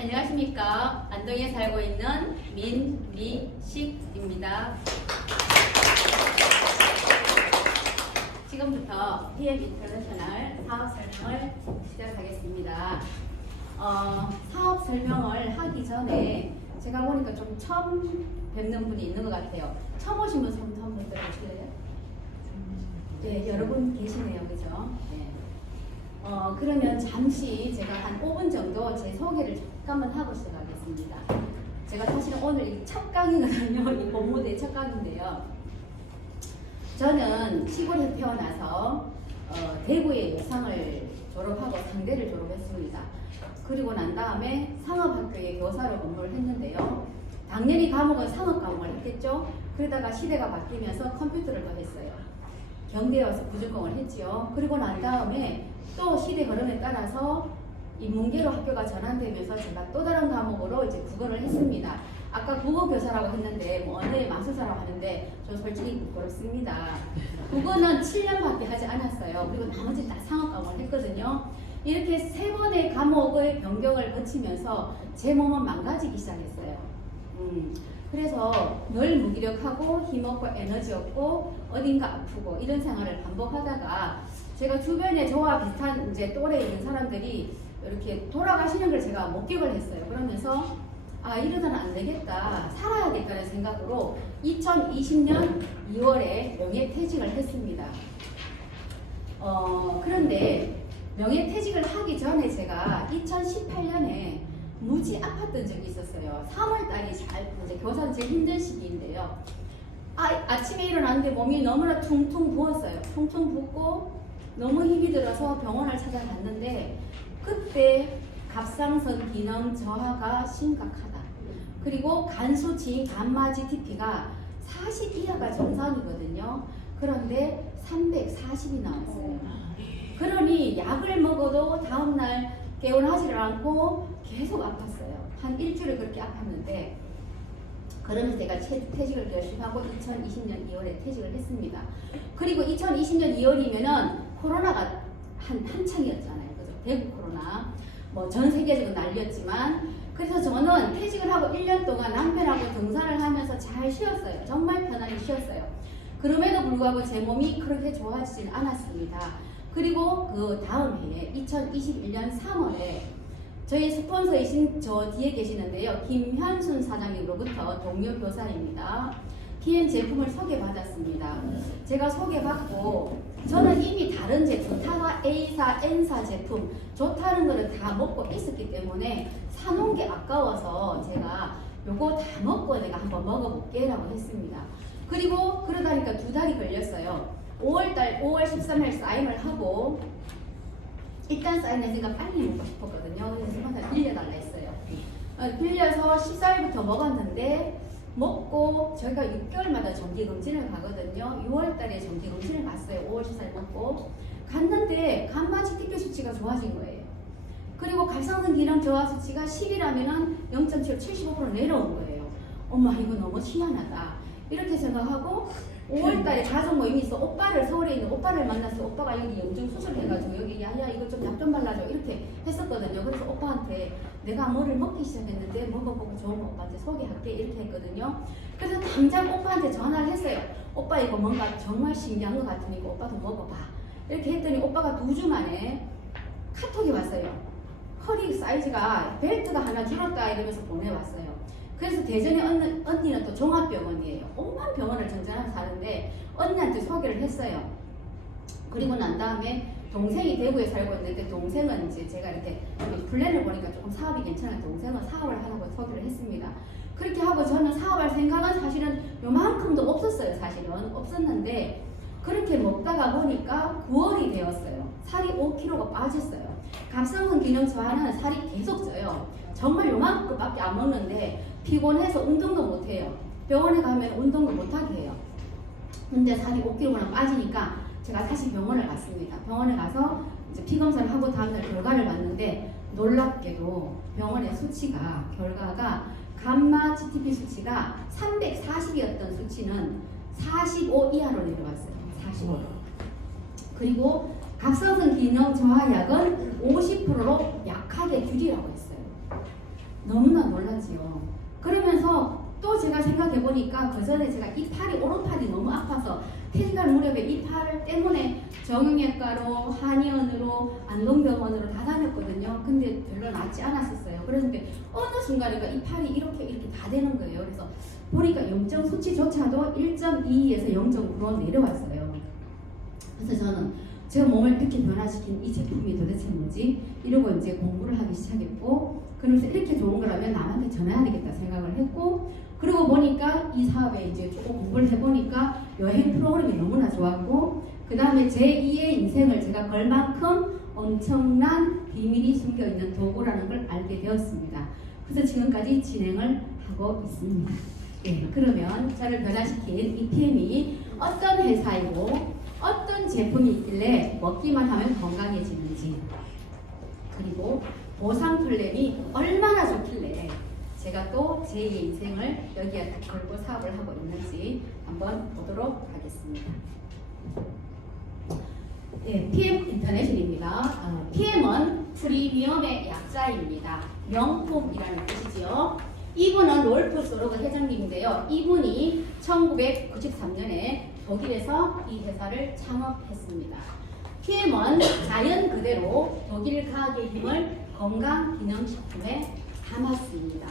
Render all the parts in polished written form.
안녕하십니까. 안동에 살고 있는 민미식입니다. 지금부터 PM 인터내셔널 사업 설명을 시작하겠습니다. 사업 설명을 하기 전에 제가 보니까 좀 처음 뵙는 분이 있는 것 같아요. 처음 오신 분 손 한번 들어보실래요? 네, 여러분 계시네요. 그죠? 네. 그러면 잠시 제가 한 5분 정도 제 소개를 잠깐만 하고 시작하겠습니다. 제가 사실은 오늘 첫 강의거든요. 이 본무대의 첫 강의인데요. 저는 시골에 태어나서 대구의 여상을 졸업하고 상대를 졸업했습니다. 그리고 난 다음에 상업학교에 교사로 근무를 했는데요. 당연히 과목은 상업 과목을 했겠죠. 그러다가 시대가 바뀌면서 컴퓨터를 더 했어요. 경대에 와서 부전공을 했지요. 그리고 난 다음에 또 시대 흐름에 따라서 인문계로 학교가 전환되면서 제가 또 다른 과목으로 이제 국어를 했습니다. 아까 국어 교사라고 했는데 뭐 언어의 마술사라고 하는데 저 솔직히 부끄럽습니다. 국어는 7년밖에 하지 않았어요. 그리고 나머지 다 상업 과목을 했거든요. 이렇게 세 번의 과목의 변경을 거치면서 제 몸은 망가지기 시작했어요. 그래서 늘 무기력하고 힘없고 에너지 없고 어딘가 아프고 이런 생활을 반복하다가 제가 주변에 저와 비슷한 이제 또래에 있는 사람들이 이렇게 돌아가시는 걸 제가 목격을 했어요. 그러면서 이러다는 안 되겠다, 살아야겠다는 생각으로 2020년 2월에 명예퇴직을 했습니다. 그런데 명예퇴직을 하기 전에 제가 2018년에 무지 아팠던 적이 있었어요. 3월달이 이제 교사는 제일 힘든 시기인데요. 아침에 일어났는데 몸이 너무나 퉁퉁 부었어요. 퉁퉁 붓고 너무 힘이 들어서 병원을 찾아갔는데 그때 갑상선 기능 저하가 심각하다. 그리고 간 수치 감마 GTP가 40 이하가 정상이거든요. 그런데 340이 나왔어요. 그러니 약을 먹어도 다음날 개운하지를 않고 계속 아팠어요. 한 일주일 그렇게 아팠는데 그러면서 제가 퇴직을 결심하고 2020년 2월에 퇴직을 했습니다. 그리고 2020년 2월이면은 코로나가 한창이었잖아요. 그죠? 대구 코로나. 뭐 전 세계적으로 난리였지만 그래서 저는 퇴직을 하고 1년 동안 남편하고 등산을 하면서 잘 쉬었어요. 정말 편안히 쉬었어요. 그럼에도 불구하고 제 몸이 그렇게 좋아지진 않았습니다. 그리고 그 다음 해에 2021년 3월에 저희 스폰서이신 저 뒤에 계시는데요. 김현순 사장님으로부터 동료 교사입니다. PM 제품을 소개받았습니다. 제가 소개받고 저는 이미 다른 제품, 타사 A사, N사 제품 좋다는 거를 다 먹고 있었기 때문에 사놓은 게 아까워서 제가 요거 다 먹고 내가 한번 먹어볼게 라고 했습니다. 그리고 그러다니까 2달이 걸렸어요. 5월 13일 사인을 하고 일단 사인했으니까 빨리 먹고 싶었거든요. 그래서 저한테 빌려달라 했어요. 빌려서 14일부터 먹었는데 먹고 저희가 6개월마다 정기검진을 가거든요. 6월달에 정기검진을 갔어요. 5월 14일 먹고 갔는데 감마 GTP 수치가 좋아진 거예요. 그리고 갑상선 기능 저하 수치가 10이라면은 0.7, 75% 내려온 거예요. 엄마 이거 너무 희한하다 이렇게 생각하고 5월달에 가족 모임이 있어 오빠를 서울에 있는 오빠를 만났어. 오빠가 여기 영정 수술해가지고 여기 야야 이거 좀 약 좀 발라줘 이렇게 했었거든요. 그래서 오빠한테 내가 뭐를 먹기 시작했는데 먹어보고 좋은 거 오빠한테 소개할게 이렇게 했거든요. 그래서 당장 오빠한테 전화를 했어요. 오빠 이거 뭔가 정말 신기한 것 같으니까 오빠도 먹어봐 이렇게 했더니 오빠가 2주 만에 카톡이 왔어요. 허리 사이즈가 벨트가 하나 줄었다 이러면서 보내왔어요. 그래서 대전에 언니는 또 종합병원이에요. 온갖 병원을 전전하면서 사는데 언니한테 소개를 했어요. 그리고 난 다음에 동생이 대구에 살고 있는데 동생은 이제 제가 이렇게 플랜을 보니까 조금 사업이 괜찮아요. 동생은 사업을 하라고 소개를 했습니다. 그렇게 하고 저는 사업할 생각은 사실은 요만큼도 없었어요. 사실은 없었는데 그렇게 먹다가 보니까 9월이 되었어요. 살이 5kg가 빠졌어요. 갑상선 기능 저하는 살이 계속 쪄요. 정말 요만큼밖에 안 먹는데 피곤해서 운동도 못해요. 병원에 가면 운동도 못하게 해요. 근데 살이 5kg나 빠지니까 제가 다시 병원을 갔습니다. 병원에 가서 이제 피 검사를 하고 다음날 결과를 봤는데 놀랍게도 병원의 수치가 결과가 감마 GTP 수치가 340이었던 수치는 45 이하로 내려왔어요. 45. 그리고 갑상선 기능 저하약은 50%로 약하게 줄이라고 했어요. 너무나 놀라지요. 그러면서 또 제가 생각해 보니까 그 전에 제가 이 팔이 오른팔이 너무 아파서 퇴직할 무렵에 이 팔 때문에 정형외과로 한의원으로 안동병원으로 다 다녔거든요. 근데 별로 낫지 않았었어요. 그런데 어느 순간인가 이 팔이 이렇게 다 되는 거예요. 그래서 보니까 염증 수치조차도 1.2에서 0.9로 내려왔어요. 그래서 저는 제 몸을 이렇게 변화시킨 이 제품이 도대체 뭐지? 이러고 이제 공부를 하기 시작했고, 그러면서 이렇게 좋은 거라면 남한테 전해야 되겠다 생각을 했고, 그러고 보니까 이 사업에 이제 조금 공부를 해보니까 여행 프로그램이 너무나 좋았고, 그 다음에 제2의 인생을 제가 걸 만큼 엄청난 비밀이 숨겨 있는 도구라는 걸 알게 되었습니다. 그래서 지금까지 진행을 하고 있습니다. 네, 그러면 저를 변화시킨 이 PM이 어떤 회사이고 어떤 제품이 있길래 먹기만 하면 건강해지는지, 그리고 보상 플랜이 얼마나 좋길래 제가 또 제2의 인생을 여기에 걸고 사업을 하고 있는지 한번 보도록 하겠습니다. 네, PM 인터내셔널입니다. PM은 프리미엄의 약자입니다. 명품이라는 뜻이지요. 이분은 롤프 소로그 회장님인데요. 이분이 1993년에 독일에서 이 회사를 창업했습니다. PM은 자연 그대로 독일 과학의 힘을 건강기능식품에 담았습니다.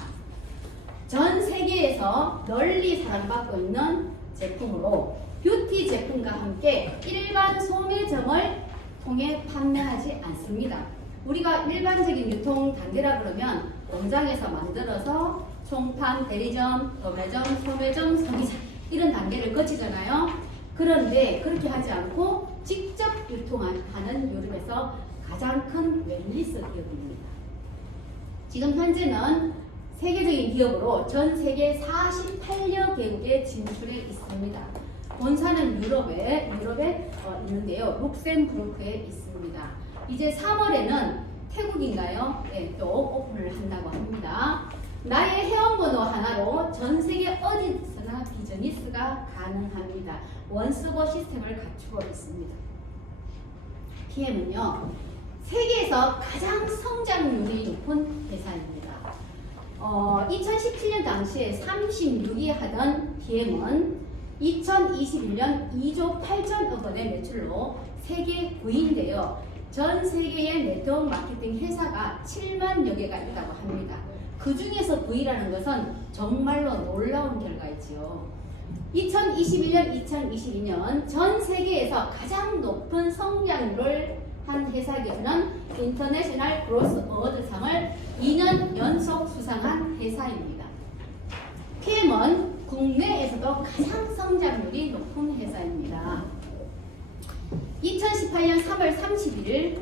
전 세계에서 널리 사랑받고 있는 제품으로 뷰티 제품과 함께 일반 소매점을 통해 판매하지 않습니다. 우리가 일반적인 유통 단계라 그러면 공장에서 만들어서 총판, 대리점, 도매점, 소매점, 소비자 이런 단계를 거치잖아요. 그런데 그렇게 하지 않고 직접 유통하는 유럽에서 가장 큰 웰니스 기업입니다. 지금 현재는 세계적인 기업으로 전 세계 48여 개국에 진출해 있습니다. 본사는 유럽에 있는데요. 룩셈부르크에 있습니다. 이제 3월에는 태국인가요? 네, 또 오픈을 한다고 합니다. 나의 회원번호 하나로 전 세계 어디서나 비즈니스가 가능합니다. 원스고 시스템을 갖추고 있습니다. PM은요, 세계에서 가장 성장률이 높은 회사입니다. 2017년 당시에 36위 하던 PM은 2021년 2조 8천억 원의 매출로 세계 9위인데요. 전 세계의 네트워크 마케팅 회사가 7만여 개가 있다고 합니다. 그 중에서 9위라는 것은 정말로 놀라운 결과이지요. 2021년, 2022년 전 세계에서 가장 높은 성장률을 한 회사에게서는 인터내셔널 그로스 어워드상을 2년 연속 수상한 회사입니다. PM은 국내에서도 가장 성장률이 높은 회사입니다. 2018년 3월 31일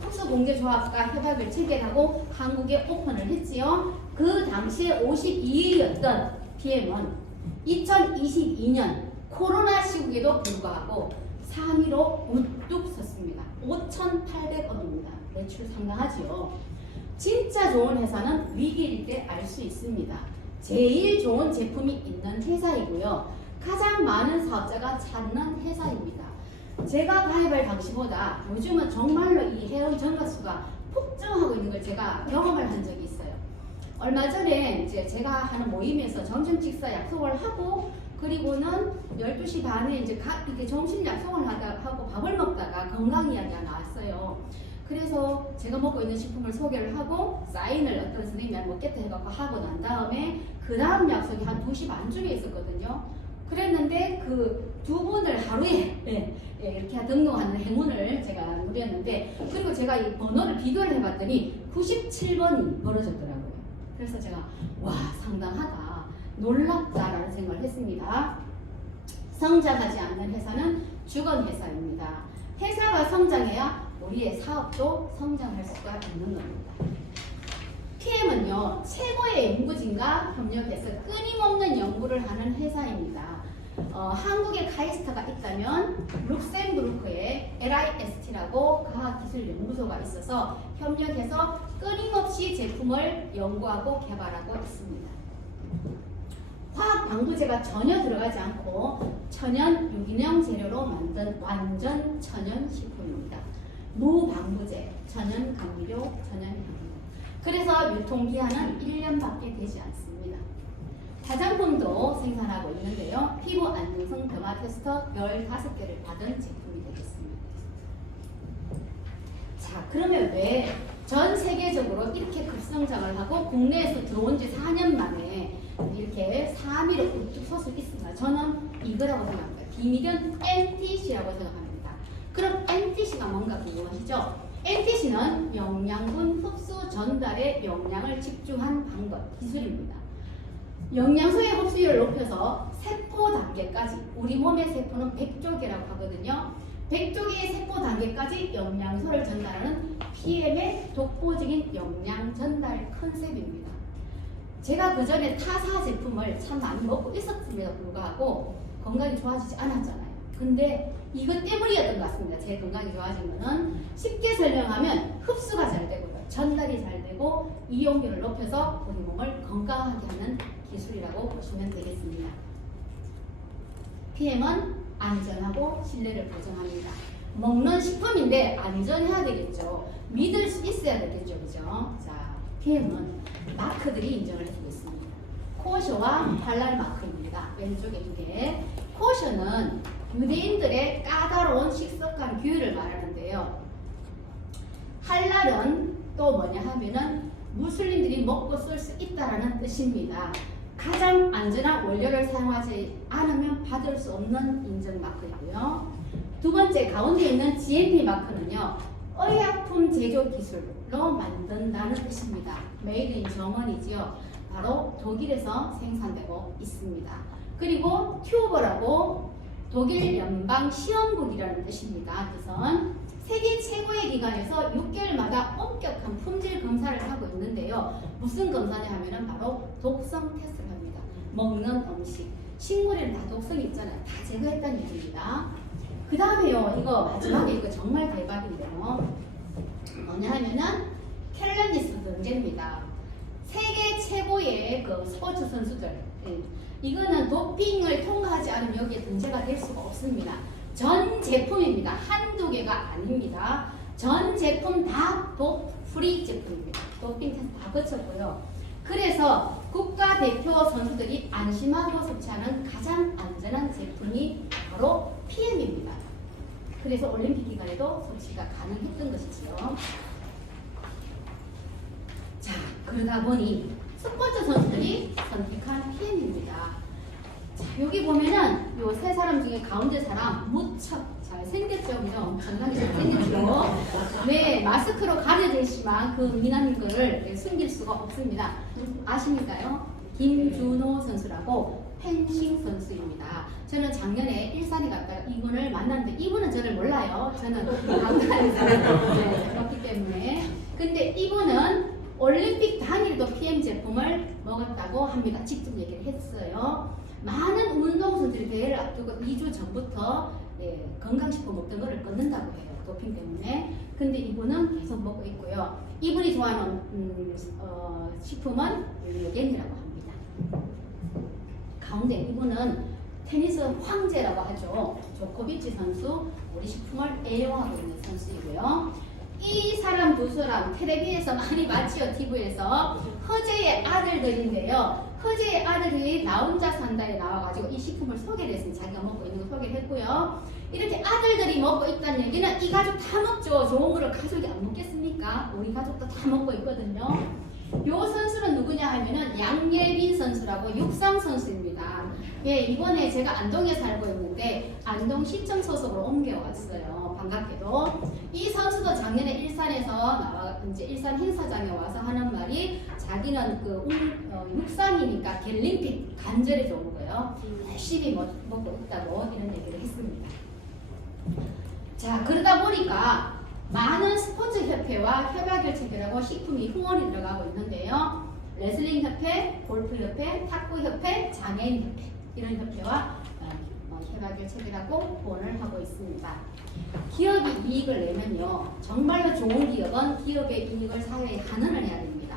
특수공제조합과 협약을 체결하고 한국에 오픈을 했지요. 그 당시에 52위였던 PM은 2022년 코로나 시국에도 불구하고 3위로 우뚝 섰습니다. 5,800억입니다. 매출 상당하지요. 진짜 좋은 회사는 위기일 때 알 수 있습니다. 제일 좋은 제품이 있는 회사이고요. 가장 많은 사업자가 찾는 회사입니다. 제가 가입할 당시보다 요즘은 정말로 이 회원 전가수가 폭증하고 있는 걸 제가 경험을 한 적이 있어요. 얼마 전에 이제 제가 하는 모임에서 점심 식사 약속을 하고, 그리고는 12시 반에 이제 이렇게 점심 약속을 하고 밥을 먹다가 건강 이야기가 나왔어요. 그래서 제가 먹고 있는 식품을 소개를 하고 사인을 어떤 선생님이 먹겠다 해갖고 하고 난 다음에 그 다음 약속이 한 2시 반쯤에 있었거든요. 그랬는데 그 두 분을 하루에 이렇게 등록하는 행운을 제가 누렸는데, 그리고 제가 이 번호를 비교를 해봤더니 97번이 벌어졌더라고요. 그래서 제가 와, 상당하다, 놀랍다라는 생각을 했습니다. 성장하지 않는 회사는 죽은 회사입니다. 회사가 성장해야 우리의 사업도 성장할 수가 있는 겁니다. PM은요, 최고의 연구진과 협력해서 끊임없는 연구를 하는 회사입니다. 한국에 카이스트가 있다면 룩셈부르크에 LIST라고 과학기술연구소가 있어서 협력해서 끊임없이 제품을 연구하고 개발하고 있습니다. 화학 방부제가 전혀 들어가지 않고 천연 유기농 재료로 만든 완전 천연 식품입니다. 무방부제, 천연 감미료, 천연 향료. 그래서 유통기한은 1년밖에 되지 않습니다. 화장품도 생산하고 있는데요. 피부 안정성 더마 테스터 15개를 받은 제품이 되겠습니다. 자, 그러면 왜 전 세계적으로 이렇게 급성장을 하고 국내에서 들어온 지 4년 만에 이렇게 3위로 우뚝 설 수 있습니다. 저는 이거라고 생각합니다. 비밀은 NTC라고 생각합니다. 그럼 NTC가 뭔가 궁금하시죠? NTC는 영양분 흡수 전달에 영양을 집중한 방법, 기술입니다. 영양소의 흡수율을 높여서 세포 단계까지, 우리 몸의 세포는 100조 개라고 하거든요. 100조 개의 세포 단계까지 영양소를 전달하는 PM의 독보적인 영양 전달 컨셉입니다. 제가 그 전에 타사 제품을 참 많이 먹고 있었음에도 불구하고 건강이 좋아지지 않았잖아요. 근데 이것 때문이었던 것 같습니다. 제 건강이 좋아진 거는 쉽게 설명하면 흡수가 잘 되고요. 전달이 잘 되고 이용률을 높여서 우리 몸을 건강하게 하는 기술이라고 보시면 되겠습니다. PM은 안전하고 신뢰를 보장합니다. 먹는 식품인데 안전해야 되겠죠. 믿을 수 있어야 되겠죠. 그죠? 자, PM은 마크들이 인정을 해주고 있습니다. 코셔와 할랄 마크입니다. 왼쪽에 두 개. 코셔는 유대인들의 까다로운 식습관 규율을 말하는데요. 할랄은 또 뭐냐 하면은 무슬림들이 먹고 쓸 수 있다라는 뜻입니다. 가장 안전한 원료를 사용하지 않으면 받을 수 없는 인증 마크이고요. 두 번째 가운데 있는 GMP 마크는요. 의약품 제조 기술로 만든다는 뜻입니다. 메이드 인 저머니지요. 바로 독일에서 생산되고 있습니다. 그리고 튜버라고 독일 연방 시험국이라는 뜻입니다. 우선 세계 최고의 기관에서 6개월마다 엄격한 품질 검사를 하고 있는데요. 무슨 검사냐 하면은 바로 독성 테스트를 합니다. 먹는 음식, 식물에는 다 독성이 있잖아요. 다 제거했다는 얘기입니다. 그 다음에요, 이거 마지막에 이거 정말 대박인데요. 뭐냐 하면은 켈레니스 등재입니다. 세계 최고의 그 스포츠 선수들. 이거는 도핑을 통과하지 않으면 여기에 등재가 될 수가 없습니다. 전 제품입니다. 한두 개가 아닙니다. 전 제품 다 독 프리 제품입니다. 도핑 테스트 다 거쳤고요. 그래서 국가대표 선수들이 안심하고 섭취하는 가장 안전한 제품이 바로 PM입니다. 그래서 올림픽 기간에도 섭취가 가능했던 것이지요. 자, 그러다 보니 스포츠 선수들이 선택한 PM입니다. 자, 여기 보면은 요 세 사람 중에 가운데 사람 무척 잘생겼죠? 그죠? 엄청나게 잘생겼죠? 네, 마스크로 가려져 있지만 그 미남 거를 숨길 수가 없습니다. 아십니까요? 김준호 선수라고 펜싱 선수입니다. 저는 작년에 일산에 갔다가 이분을 만났는데 이분은 저를 몰라요. 저는 강단에서 그렇기 때문에. 근데 이분은 올림픽 당일도 PM 제품을 먹었다고 합니다. 직접 얘기를 했어요. 많은 운동선수들이 대회를 앞두고 2주 전부터 건강식품 먹던 거를 끊는다고 해요. 도핑 때문에. 근데 이분은 계속 먹고 있고요. 이분이 좋아하는 식품은 류겐이라고 합니다. 가운데 이분은 테니스 황제라고 하죠. 조코비치 선수, 우리 식품을 애용하고 있는 선수이고요. 이 사람 두 사람 텔레비에서 많이 봤지요. TV에서 허재의 아들들인데요. 허재의 아들이 나 혼자 산다에 나와가지고 이 식품을 소개를 했습니다. 자기가 먹고 있는 거 소개를 했고요. 이렇게 아들들이 먹고 있다는 얘기는 이 가족 다 먹죠. 좋은 거를 가족이 안 먹겠습니까? 우리 가족도 다 먹고 있거든요. 요 선수는 누구냐 하면은 양예빈 선수라고 육상 선수입니다. 예, 이번에 제가 안동에 살고 있는데 안동시청 소속으로 옮겨왔어요. 반갑게도. 이 선수도 작년에 일산에서 나와 이제 일산 행사장에 와서 하는 말이 자기는 그 육상이니까 갤림픽 간절히 좋은 거예요. 열심히 먹고 있다고 이런 얘기를 했습니다. 자, 그러다 보니까 많은 스포츠 협회와 협약을 체결하고 식품이 후원이 들어가고 있는데요. 레슬링 협회, 골프 협회, 탁구 협회, 장애인 협회 이런 협회와 협약을 체결하고 후원을 하고 있습니다. 기업이 이익을 내면요, 정말로 좋은 기업은 기업의 이익을 사회에 환원을 해야 됩니다.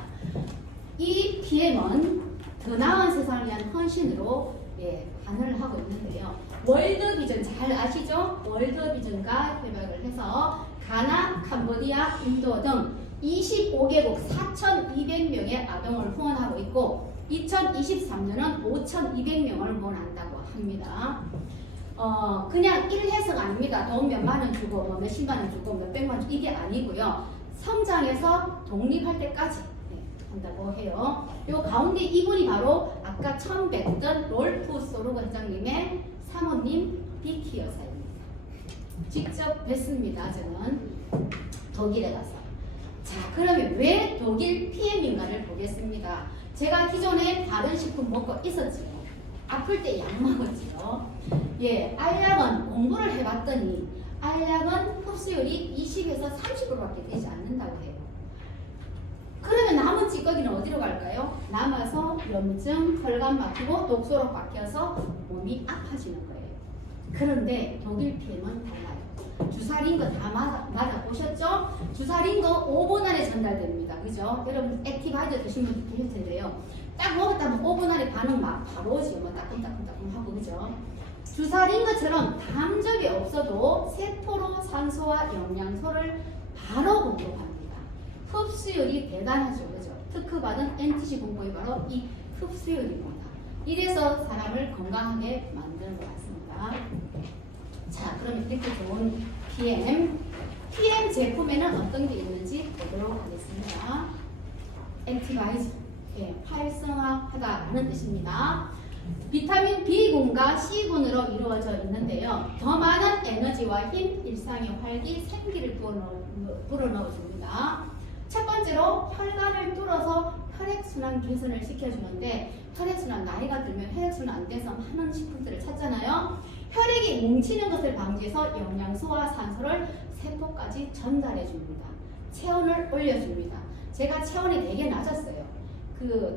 이 PM은 더 나은 세상을 위한 헌신으로 환원을 하고 있는데요. 월드비전 잘 아시죠? 월드비전과 협약을 해서 가나, 캄보디아, 인도 등 25개국 4,200명의 아동을 후원하고 있고 2023년은 5,200명을 후원한다고 합니다. 그냥 일회성 아닙니다. 돈 몇만 원 주고 뭐 몇십만 원 주고 몇백만 원 이게 아니고요. 성장해서 독립할 때까지 한다고 해요. 요 가운데 이분이 바로 아까 처음 뵀던 롤프 소르그 회장님의 사모님 비키 여사입니다. 직접 뵀습니다. 저는 독일에 가서. 자, 그러면 왜 독일 PM인가를 보겠습니다. 제가 기존에 다른 식품 먹고 있었지요. 아플 때 약 먹었지요. 예, 알약은 공부를 해봤더니 알약은 흡수율이 20에서 30%밖에 되지 않는다고 해요. 그러면 남은 찌꺼기는 어디로 갈까요? 남아서 염증, 혈관 막히고 독소로 바뀌어서 몸이 아파지는 거예요. 그런데 독일 PM은 달라요. 주사린 거 다 맞아보셨죠? 주사린 거 5분 안에 전달됩니다. 그죠? 여러분 액티바이저 드신 분들 계실 텐데요. 딱 먹었다면 5분 안에 반응 막 바로 오지요. 뭐 따끔따끔따끔 하고 그죠? 주사린 것처럼 담적이 없어도 세포로 산소와 영양소를 바로 공급합니다. 흡수율이 대단하죠. 그죠? 특허받은 NTC 공법이 바로 이 흡수율입니다. 이래서 사람을 건강하게 만드는 것 같습니다. 자, 그럼 이렇게 좋은 PM 제품에는 어떤 게 있는지 보도록 하겠습니다. 액티바이즈, 활성화하다라는 뜻입니다. 비타민 B군과 C군으로 이루어져 있는데요. 더 많은 에너지와 힘, 일상의 활기, 생기를 불어넣어줍니다. 첫 번째로 혈관을 뚫어서 혈액순환 개선을 시켜주는데 혈액순환 나이가 들면 혈액순환 안 돼서 많은 식품들을 찾잖아요. 혈액이 뭉치는 것을 방지해서 영양소와 산소를 세포까지 전달해줍니다. 체온을 올려줍니다. 제가 체온이 되게 낮았어요.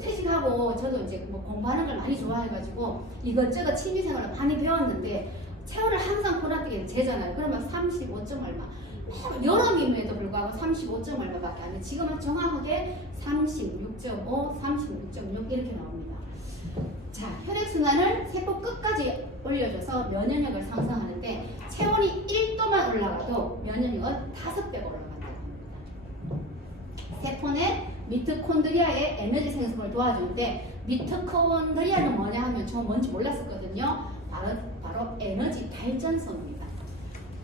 퇴직하고 저도 이제 뭐 공부하는 걸 많이 좋아해가지고 이것저것 취미생활을 많이 배웠는데 체온을 항상 보라뜨기는 재잖아요. 그러면 35점 얼마. 여름임에도 불구하고 35점 얼마밖에 안 돼. 지금은 정확하게 36.5, 36.6 이렇게 나옵니다. 자, 혈액순환을 세포 끝까지 올려줘서 면역력을 상승하는데 체온이 1도만 올라가도 면역력은 5배가 올라간다고 합니다. 세포 내 미토콘드리아의 에너지 생성을 도와주는데 미토콘드리아는 뭐냐 하면 저 뭔지 몰랐었거든요. 바로 에너지 발전소입니다.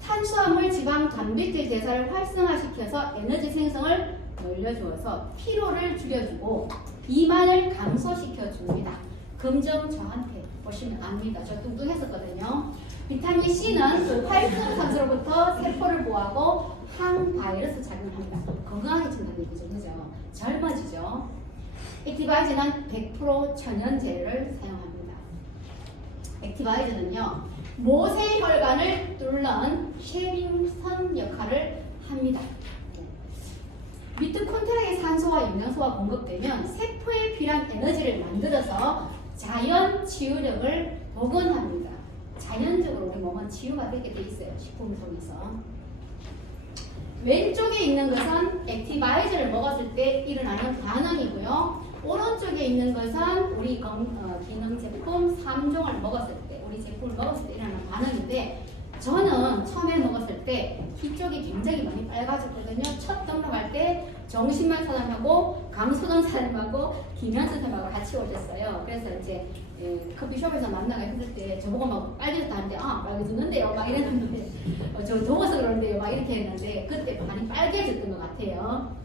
탄수화물, 지방, 단백질 대사를 활성화시켜서 에너지 생성을 늘려주어서 피로를 줄여주고 비만을 감소시켜줍니다. 금정 저한테 보시면 압니다. 저 뚱뚱했었거든요. 비타민 C는 활성산소로부터 세포를 보호하고 항바이러스 작용합니다. 건강해진다는 얘기죠. 그죠? 젊어지죠. 액티바이저는 100% 천연재를 사용합니다. 액티바이저는요, 모세혈관을 뚫는 쉐링선 역할을 합니다. 미토콘드리아의 산소와 영양소가 공급되면 세포에 필요한 에너지를 만들어서 자연 치유력을 복원합니다. 자연적으로 우리 몸은 치유가 되게 돼 있어요. 식품을 통해서. 왼쪽에 있는 것은 액티바이저를 먹었을 때 일어나는 반응이고요. 오른쪽에 있는 것은 우리 기능 제품 3종을 먹었을 때, 우리 제품을 먹었을 때 일어나는 반응인데, 저는 처음에 먹었을 때 이쪽이 굉장히 많이 빨가졌거든요. 첫 등록할 때 정신만 사장하고 강수동 사장하고 김현수 사장하고 같이 오셨어요. 그래서 이제 커피숍에서 만나가 했을 때 저보고 막 빨개졌다 하는데 빨개졌는데요 막 이랬는데 저 더워서 그러는데요 막 이렇게 했는데 그때 많이 빨개졌던 것 같아요.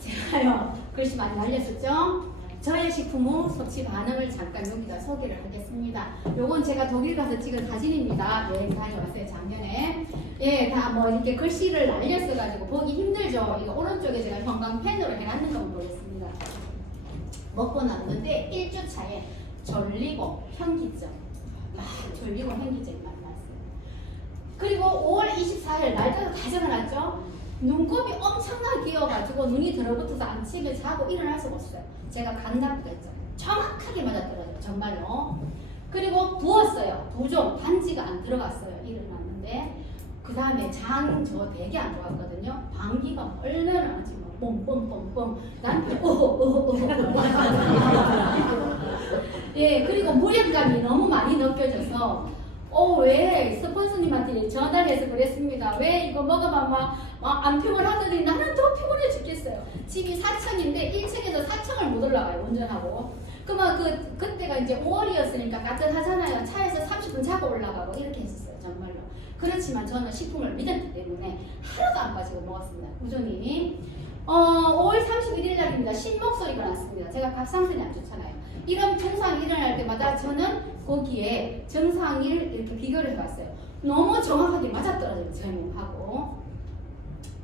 제가요 글씨 많이 날렸었죠. 저의 식품 후 섭취 반응을 잠깐 여기다 소개를 하겠습니다. 요건 제가 독일 가서 찍은 사진입니다. 여행 다녀왔어요, 작년에. 예, 다 뭐 이렇게 글씨를 날렸어가지고 보기 힘들죠. 이거 오른쪽에 제가 형광펜으로 해놨는 거 보겠습니다. 먹고 났는데 1주 차에 졸리고 현기증. 졸리고 현기증이 많이 났어요. 그리고 5월 24일 날짜도 다 적어놨죠. 눈곱이 엄청나게 끼어가지고 눈이 들어붙어서 안치게 자고 일어날 수가 없어요. 제가 간다고했죠. 정확하게 맞아떨어져요. 정말로. 그리고 부었어요. 부종 반지가 안 들어갔어요. 일어났는데 그 다음에 장 저 되게 안 좋았거든요. 방귀가 얼마나 나지 뻥뻥뻥뻥 남편 예, 그리고 무력감이 너무 많이 느껴져서 왜 스폰서님한테 전화를 해서 그랬습니다. 왜 이거 먹으면 안 피곤하더니 나는 더 피곤해 죽겠어요. 집이 4층인데 1층에서 4층을 못 올라가요. 운전하고. 그러면 그때가 이제 5월이었으니까 따뜻하잖아요. 차에서 30분 자고 올라가고 이렇게 했었어요. 정말로. 그렇지만 저는 식품을 믿었기 때문에 하루도 안 빠지고 먹었습니다. 꾸준히. 5월 31일 날입니다. 신목소리가 났습니다. 제가 갑상선이 안 좋잖아요. 이런 증상이 일어날 때마다 저는 거기에 증상을 이렇게 비교를 해봤어요. 너무 정확하게 맞아떨어져요. 제 몸하고.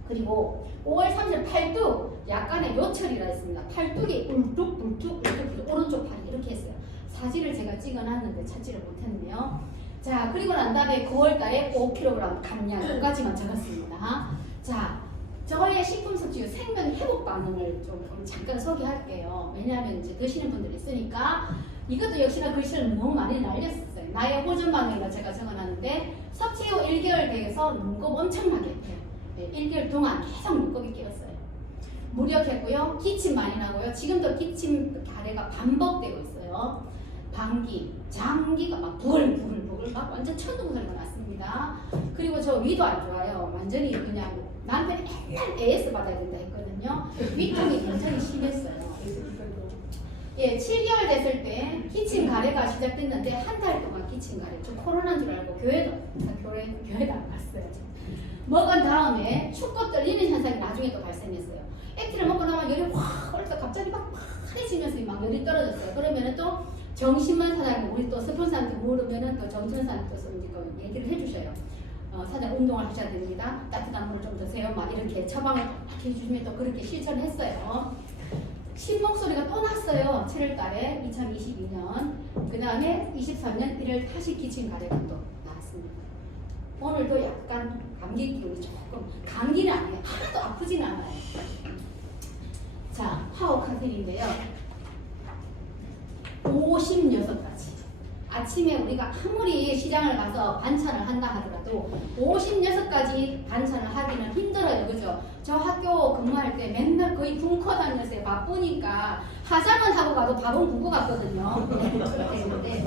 그리고 5월 30일 팔뚝 약간의 요철이라 했습니다. 팔뚝이 울뚝불뚝 오른쪽 팔이 이렇게 했어요. 사진을 제가 찍어놨는데 찾지를 못했네요. 자, 그리고 난 다음에 9월 달에 5kg 감량 두 가지만 적었습니다. 자, 저의 식품 섭취 생명 회복 반응을 좀 잠깐 소개할게요. 왜냐하면 이제 드시는 분들이 있으니까. 이것도 역시나 글씨를 너무 많이 날렸었어요. 나의 호전 반응을 제가 적어놨는데 섭취 후 1개월 대에서 눈곱 엄청나게 했대요. 1개월 동안 계속 눈곱이 끼었어요. 무력했고요. 기침 많이 나고요. 지금도 기침 가래가 반복되고 있어요. 방귀, 장기가 막 부글부글 막 완전 천둥 소리가 났습니다. 그리고 저 위도 안 좋아요. 완전히 그냥 남편이 맨날 AS 받아야 된다 했거든요. 위통이 굉장히 심했어요. 7개월 됐을 때 기침 가래가 시작됐는데 한 달 동안 기침 가래. 저 코로나인 줄 알고 교회도 안 갔어요. 먹은 다음에 춥고 떨리는 현상이 나중에 또 발생했어요. 액티를 먹고 나면 열이 확 올라서 갑자기 막 파래지면서 막 열이 떨어졌어요. 그러면은 또 정신만 사장님, 우리 또 스폰서한테 물으면은 또 정선사한테 또 얘기를 해주셔요. 사장 운동을 하셔야 됩니다. 따뜻한 물을 좀 드세요. 막 이렇게 처방을 해주시면 또 그렇게 실천했어요. 신목소리가 또 났어요. 7월 달에 2022년. 그 다음에 23년 1월 다시 기침 가래가 또 나왔습니다. 오늘도 약간 감기 기운이 조금, 감기는 아니에요. 하나도 아프진 않아요. 자, 파워 카텔인데요. 56가지. 아침에 우리가 아무리 시장을 가서 반찬을 한다 하더라도 56가지 반찬을 하기는 힘들어요. 그죠? 저 학교 근무할 때 맨날 거의 굶고 다녔어요. 바쁘니까 화장은 하고 가도 밥은 굶고 갔거든요. 네.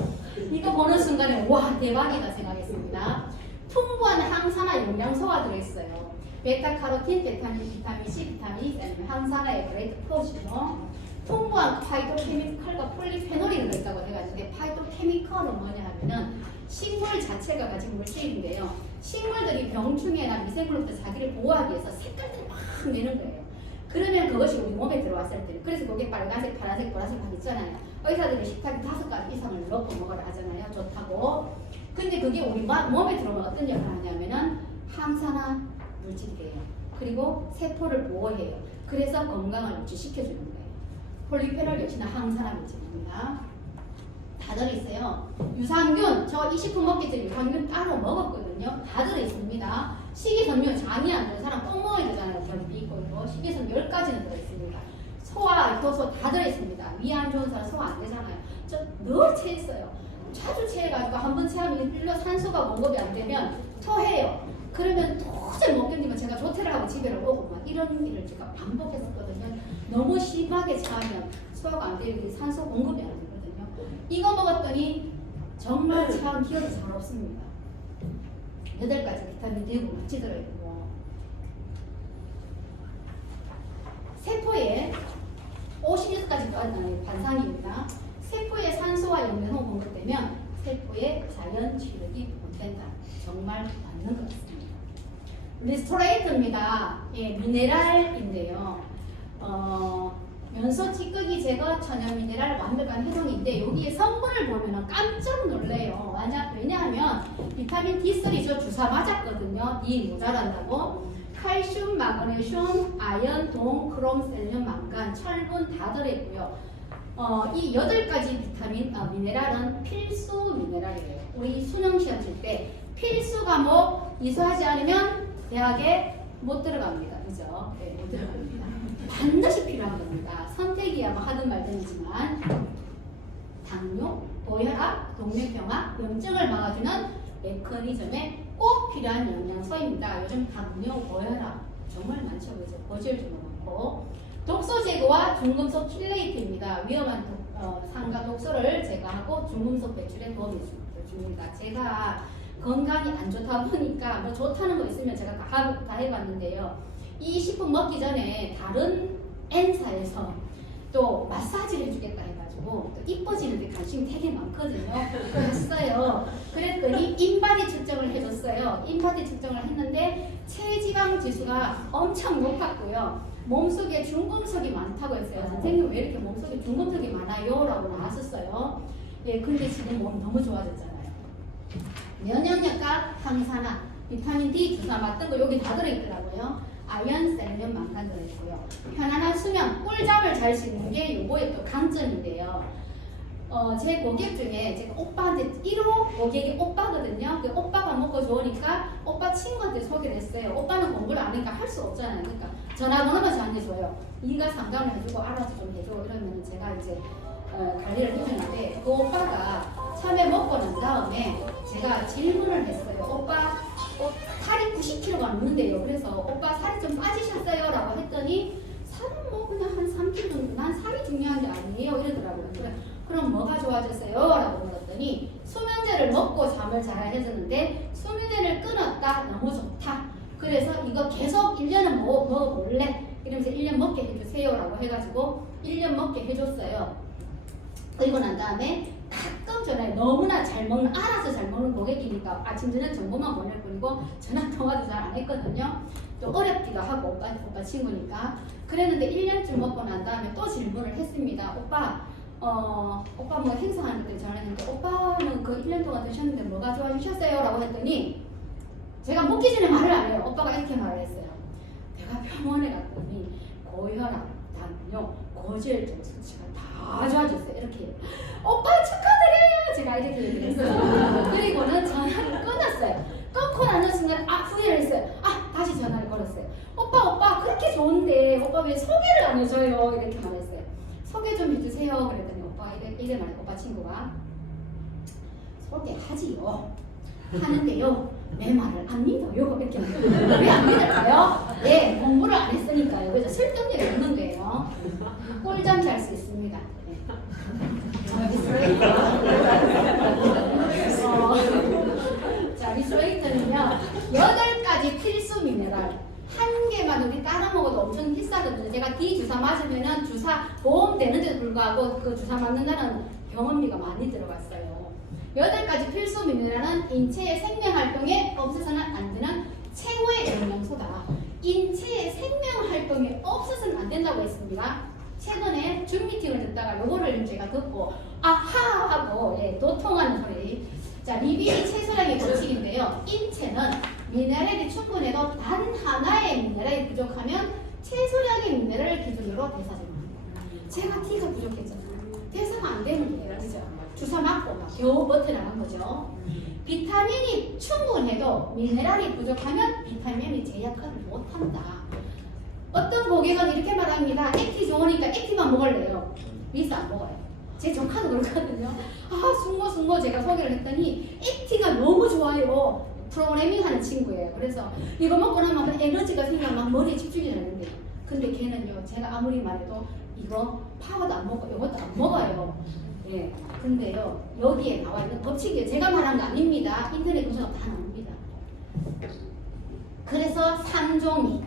이거 보는 순간에 와 대박이다 생각했습니다. 풍부한 항산화 영양소가 들어있어요. 베타카로틴, 비타민 C, 비타민 E, 항산화의 그레이트 프로시노, 풍부한 파이토케미컬과 폴리페놀이 들어있다고 해가지고 파이토케미컬은 뭐냐 하면은 식물 자체가 가진 물질인데요. 식물들이 병충해나 미생물로부터 자기를 보호하기 위해서 색깔들을 막 내는 거예요. 그러면 그것이 우리 몸에 들어왔을 때, 그래서 거기에 빨간색, 파란색, 보라색 막 있잖아요. 의사들이 식탁에 5가지 이상을 넣고 먹으라 하잖아요. 좋다고. 근데 그게 우리 몸에 들어오면 어떤 역할을 하냐면은 항산화 물질이에요. 그리고 세포를 보호해요. 그래서 건강을 유지시켜주는 거예요. 폴리페놀 역시나 항산화 물질입니다. 다 들어있어요. 유산균, 저 이 식품 먹기 전에 유산균 따로 먹었거든요. 다 들어있습니다. 식이섬유, 장이 안 좋은 사람 꼭 먹어야 되잖아요. 변비 있고 이거. 식이섬유 10가지는 들어있습니다. 소화, 효소 다 들어있습니다. 위 안 좋은 사람 소화 안 되잖아요. 저 늘 체했어요. 자주 체해가지고 한 번 체하면 일로 산소가 공급이 안 되면 토해요. 그러면 도저히 못 견디면 제가 조퇴를 하고 집에를 오고 막 이런 일을 제가 반복했었거든요. 너무 심하게 체하면 소화가 안 되고 산소 공급이 안 되거든요. 이거 먹었더니 정말 체한 기억이 잘 없습니다. 8가지 비타민 D9 같이 들어있고 세포에 56가지 반상입니다. 세포에 산소와 영양소 공급되면 세포의 자연 치료기 못된다. 정말 맞는 것 같습니다. 리스토레이트입니다. 예, 미네랄인데요. 연소 찌꺼기 제거 천연 미네랄 완벽한 해동인데 여기에 성분을 보면 깜짝 놀래요. 왜냐하면 비타민 D3 저 주사 맞았거든요. D 모자란다고. 칼슘, 마그네슘, 아연, 동, 크롬, 셀륨, 망간, 철분 다 들어있고요. 이 8가지 비타민, 미네랄은 필수 미네랄이에요. 우리 수능 시험 칠 때 필수 과목 이수하지 않으면 대학에 못 들어갑니다. 그죠? 네, 못 들어갑니다. 반드시 필요한 겁니다. 선택이야 뭐 하든 말든지만 당뇨, 고혈압, 동맥경화, 염증을 막아주는 메커니즘에 꼭 필요한 영양소입니다. 요즘 당뇨, 고혈압 정말 많죠. 그죠? 고지혈증도 많고 독소 제거와 중금속 킬레이트입니다. 위험한 산과 독소를 제거하고 중금속 배출에 도움이 줍니다. 줍니다. 제가 건강이 안 좋다 보니까 뭐 좋다는 거 있으면 제가 다 해봤는데요. 이 식품 먹기 전에 다른 N사에서 또 마사지를 해주겠다 해가지고 또 이뻐지는데 관심이 되게 많거든요. 했어요. 그랬더니 인바디 측정을 해줬어요. 인바디 측정을 했는데 체지방 지수가 엄청 높았고요. 몸속에 중금속이 많다고 했어요. 선생님 왜 이렇게 몸속에 중금속이 많아요? 라고 나왔었어요. 예, 근데 지금 몸 너무 좋아졌잖아요. 면역력과 항산화, 비타민 D 주사 맞던 거 여기 다 들어있더라고요. 아연, 셀enium, 망간 들어있고요. 편안한 수면, 꿀잠을 잘 수 있는 게 요거의 또 강점인데요. 제 고객 중에 제가 오빠한테 1호 고객이 오빠거든요. 그 오빠가 먹고 좋으니까 오빠 친구한테 소개를 했어요. 오빠는 공부를 안 하니까 할 수 없잖아요. 그러니까 전화번호만 저한테 줘요. 네가 상담을 해주고 알아서 좀 해줘. 이러면 제가 이제 관리를 해주는데 그 오빠가 처음에 먹고 난 다음에 제가 질문을 했어요. 오빠 살이 90kg가 넘는데요. 그래서 오빠 살이 좀 빠지셨어요? 라고 했더니 살은 뭐 그냥 한 3kg 정도. 난 살이 중요한 게 아니에요. 이러더라고요. 그럼 뭐가 좋아졌어요? 라고 물었더니 수면제를 먹고 잠을 잘 해줬는데 수면제를 끊었다. 너무 좋다. 그래서 이거 계속 1년은 먹어볼래? 이러면서 1년 먹게 해주세요. 라고 해가지고 1년 먹게 해줬어요. 그리고 난 다음에 가끔 전화해. 너무나 잘 먹는, 알아서 잘 먹는 고객이니까 아침 저녁 정보만 보낼 뿐이고 전화 통화도 잘 안 했거든요. 또 어렵기도 하고 오빠 친구니까. 그랬는데 1년쯤 먹고 난 다음에 또 질문을 했습니다. 오빠 뭐 행사하는 때 전화했는데 오빠는 그 1년 동안 드셨는데 뭐가 좋아지셨어요? 라고 했더니 제가 먹기 전에 말을 안 해요. 오빠가 이렇게 말을 했어요. 내가 병원에 갔더니 고혈압, 당뇨, 고지혈증 수치가 다 좋아졌어요. 이렇게 오빠 축하드려요. 제가 이렇게 얘기했어요. 그리고는 전화를 끊었어요. 끊고 나는 순간 후회를 했어요. 다시 전화를 걸었어요. 오빠 그렇게 좋은데 오빠 왜 소개를 안 해줘요? 이렇게 말했어요. 소개 좀 해주세요. 그랬더니 오빠가 이래 말해. 오빠 친구가 소개하지요. 하는데요. 내 말을 안 믿어요. 이렇게 왜 안 믿을까요? 네, 공부를 안 했으니까요. 그래서 설득력이 없는 거예요. 꿀잠 잘 수 있습니다. 네. 자, 리스레이터는요 8가지 필수 미네랄 한 개만 우리 따라 먹어도 엄청 비싸거든요. 제가 D 주사 맞으면은 주사 보험 되는데도 불구하고 그 주사 맞는다는 병원비가 많이 들어갔어요. 8가지 필수 미네랄은 인체의 생명 활동에 없어서는 안 되는 최고의 영양소다. 인체의 생명 활동에 없어서는 안 된다고 했습니다. 최근에 줌 미팅을 듣다가 요거를 제가 듣고 아하 하고 도통하는 소리. 자, 리비의 채소량의 법칙인데요. 인체는 미네랄이 충분해도 단 하나의 미네랄이 부족하면 최소량의 미네랄을 기준으로 대사 중합니다. 제가 T가 부족했잖아요. 대사가 안 되는 거예요. 그죠? 주사 맞고 막 겨우 버텨나간 거죠. 비타민이 충분해도 미네랄이 부족하면 비타민이 제 역할을 못한다. 어떤 고객은 이렇게 말합니다. 액티 좋으니까 액티만 먹을래요. 미스 안 먹어요. 제 조카도 그렇거든요. 순고 제가 소개를 했더니 액티가 너무 좋아요. 프로그래밍 하는 친구예요. 그래서 이거 먹고 나면 에너지가 생겨 막 머리에 집중이 되는데 근데 걔는요 제가 아무리 말해도 이거 파워도 안 먹고 이것도 안 먹어요. 예. 근데요 여기에 나와 있는 법칙이에요. 제가 말한 거 아닙니다. 인터넷 검색하면 다 나옵니다. 그래서 3종을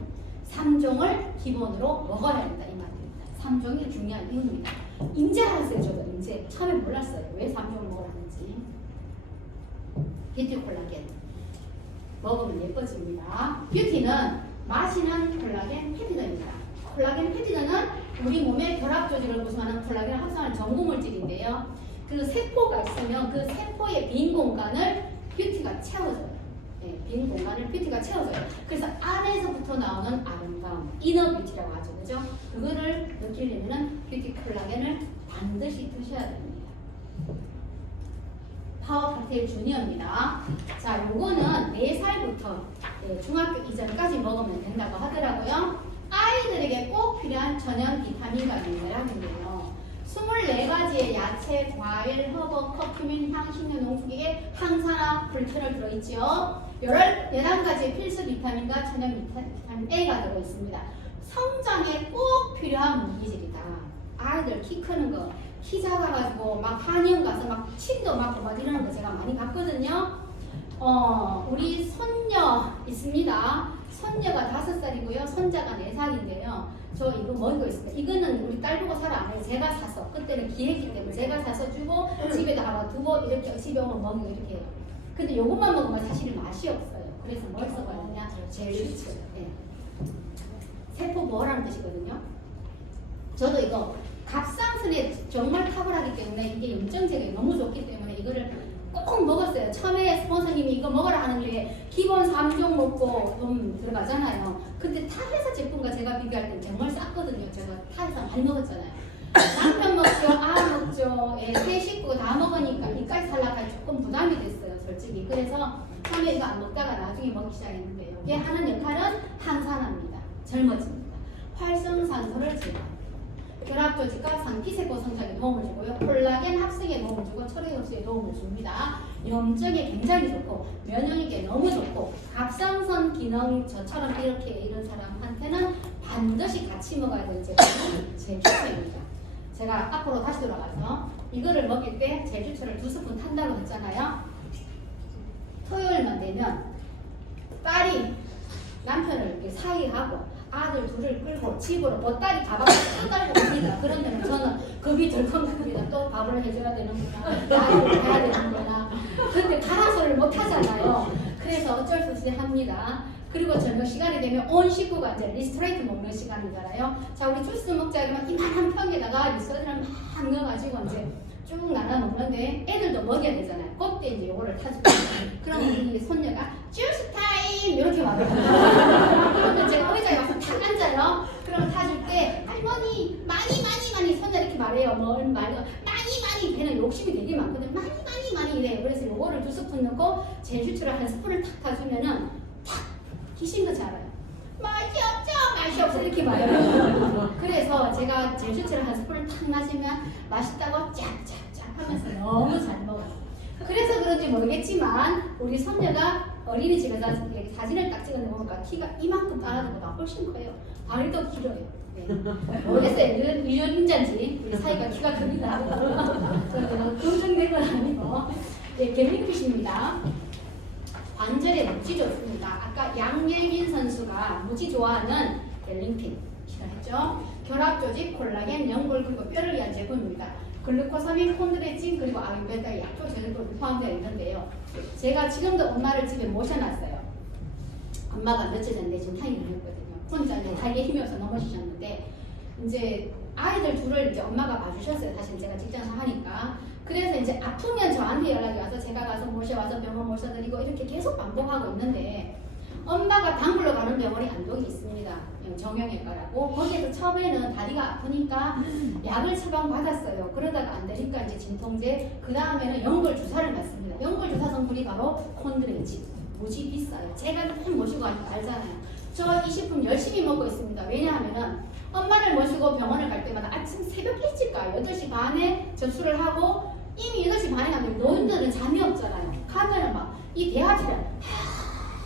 기본으로 먹어야 한다 이 말입니다. 3종이 중요한 이유입니다. 인제 알았어요. 저도 인제 처음에 몰랐어요. 왜 3종을 먹으라는지. 뷰티 콜라겐 먹으면 예뻐집니다. 뷰티는 마시는 콜라겐 펩티드입니다. 콜라겐 펩티드는 우리 몸의 결합 조직을 구성하는 콜라겐을 합성하는 전구물질인데요. 그 세포가 있으면 그 세포의 빈 공간을 뷰티가 채워줘요. 네, 빈 공간을 뷰티가 채워줘요. 그래서 안에서부터 나오는 아름다움, 이너 뷰티라고 하죠. 그죠? 그거를 느끼려면 뷰티 콜라겐을 반드시 드셔야 됩니다. 파워 칵테일 주니어입니다. 자, 요거는 4살부터 중학교 이전까지 먹으면 된다고 하더라고요. 아이들에게 꼭 필요한 천연 비타민과 미네랄인데요. 24가지의 야채, 과일, 허브, 커큐민, 향신료, 농축액에 항산화, 풀테놀 들어있죠. 11가지의 필수 비타민과 천연 비타민 A가 들어있습니다. 성장에 꼭 필요한 무기질이다. 아이들 키 크는 거, 키 작아가지고 막 한의원 가서 막 침도 맞고 막 이러는 거 제가 많이 봤거든요. 우리 손녀 있습니다. 손녀가 5살이고요. 손자가 4살인데요. 저 이거 먹이고 있습니다. 이거는 우리 딸 보고 사라 안 해요. 제가 사서 그때는 기했기 때문에 제가 사서 주고 집에다 하나 두고 이렇게 집에 오면 먹이고 이렇게 해요. 근데 요것만 먹으면 사실은 맛이 없어요. 그래서 뭘 써봤느냐? 젤슈츠. 네. 세포 보호라는 뜻이거든요. 저도 이거 갑상선에 정말 탁월하기 때문에 이게 염증제가 너무 좋기 때문에 이거를 꼭 먹었어요. 처음에 스폰서님이 이거 먹으라 하는데 기본 3종 먹고 좀 들어가잖아요. 근데 타회사 제품과 제가 비교할 땐 정말 쌌거든요. 제가 타회사 많이 먹었잖아요. 남편 먹죠, 먹죠. 예, 세 식구 다 먹으니까 이까지 살라까지 조금 부담이 됐어요, 솔직히. 그래서 처음에 이거 안 먹다가 나중에 먹기 시작했는데 이게 하는 역할은 항산화입니다. 젊어집니다. 활성산소를 제거합니다. 결합조직과 상피세포 성장에 도움을 주고요. 콜라겐 합성에 도움을 주고 철의 흡수에 도움을 줍니다. 염증에 굉장히 좋고 면역력에 너무 좋고 갑상선 기능 저처럼 이렇게 이런 사람한테는 반드시 같이 먹어야 되는 제품이 젤슈츠입니다. 제가 앞으로 다시 돌아가서 이거를 먹일 때 젤슈츠를 2스푼 탄다고 했잖아요. 토요일만 되면 딸이 남편을 이렇게 사이하고 아들 둘을 끌고 집으로 보따리 가방을 딱 깔고 갑니다. 그러면 저는 겁이 덜컹겁니다. 또 밥을 해줘야 되는구나, 나이를 해야 되는구나. 근데 가라소를 못 하잖아요. 그래서 어쩔 수 없이 합니다. 그리고 저녁 시간이 되면 온 식구가 이제 리스트레이트 먹는 시간이잖아요. 자, 우리 주스 먹자 그러면 이만한 평에다가 리소스를 막 넣어가지고 이제 쭉 나눠 먹는데 애들도 먹여야 되잖아요. 그때 이제 요거를 타주고 그러면 우리 손녀가 주스 타임 이렇게 말해요. 그러면 제가 의자에 와서 탁 앉아요. 그러면 타줄 때 할머니 많이 손녀 이렇게 말해요. 뭘 말해요. 많이 걔는 욕심이 되게 많거든요. 많이 이래요. 그래서 요거를 2스푼 넣고 젤슈츠를 한 스푼을 탁 타주면은 탁 귀신같이 알아요. 맛이 없어 이렇게 말해요. 그래서 제가 젤슈츠를 한 스푼을 탁 마시면 맛있다고 짝짝짝 하면서 너무 잘 먹어요. 그래서 그런지 모르겠지만 우리 손녀가 어린이집에서 이렇게 사진을 딱 찍었는데 보니까 키가 이만큼 딸아들보다 훨씬 커요. 다리도 길어요. 네. 모르겠어요. 유전인자인지 우리 사이가 키가 큽니다. 긍정된 건 아니고 네, 갤링핏입니다. 관절에 무지 좋습니다. 아까 양예민 선수가 무지 좋아하는 갤링핀 싫어했죠? 결합조직, 콜라겐, 연골 그리고 뼈를 위한 제품입니다. 글루코사민, 콘드로이친 그리고 아유베타 약초 제조도 포함되어 있는데요. 제가 지금도 엄마를 집에 모셔놨어요. 엄마가 며칠 전에 지금 타이밍을 했거든요. 혼자 이제 다리에 힘이 없어 넘어지셨는데 이제 아이들 둘을 이제 엄마가 봐주셨어요. 사실 제가 직장에서 하니까. 그래서 이제 아프면 저한테 연락이 와서 제가 가서 모셔와서 병원 모셔드리고 이렇게 계속 반복하고 있는데 엄마가 단골로 가는 병원이 안동에 있습니다. 정형외과라고. 거기에서 처음에는 다리가 아프니까 약을 처방받았어요. 그러다가 안 되니까 이제 진통제, 그 다음에는 연골 주사를 맞습니다. 연골 주사 성분이 바로 콘드로이친. 무지 비싸요. 제가 꼭 모시고 가니까 알잖아요. 저 이 식품 열심히 먹고 있습니다. 왜냐하면은 엄마를 모시고 병원을 갈 때마다 아침 새벽 일찍 가요. 8시 반에 접수를 하고 이미 8시 반에 가면 노인들은 잠이 없잖아요. 가면은 막 이 대화실에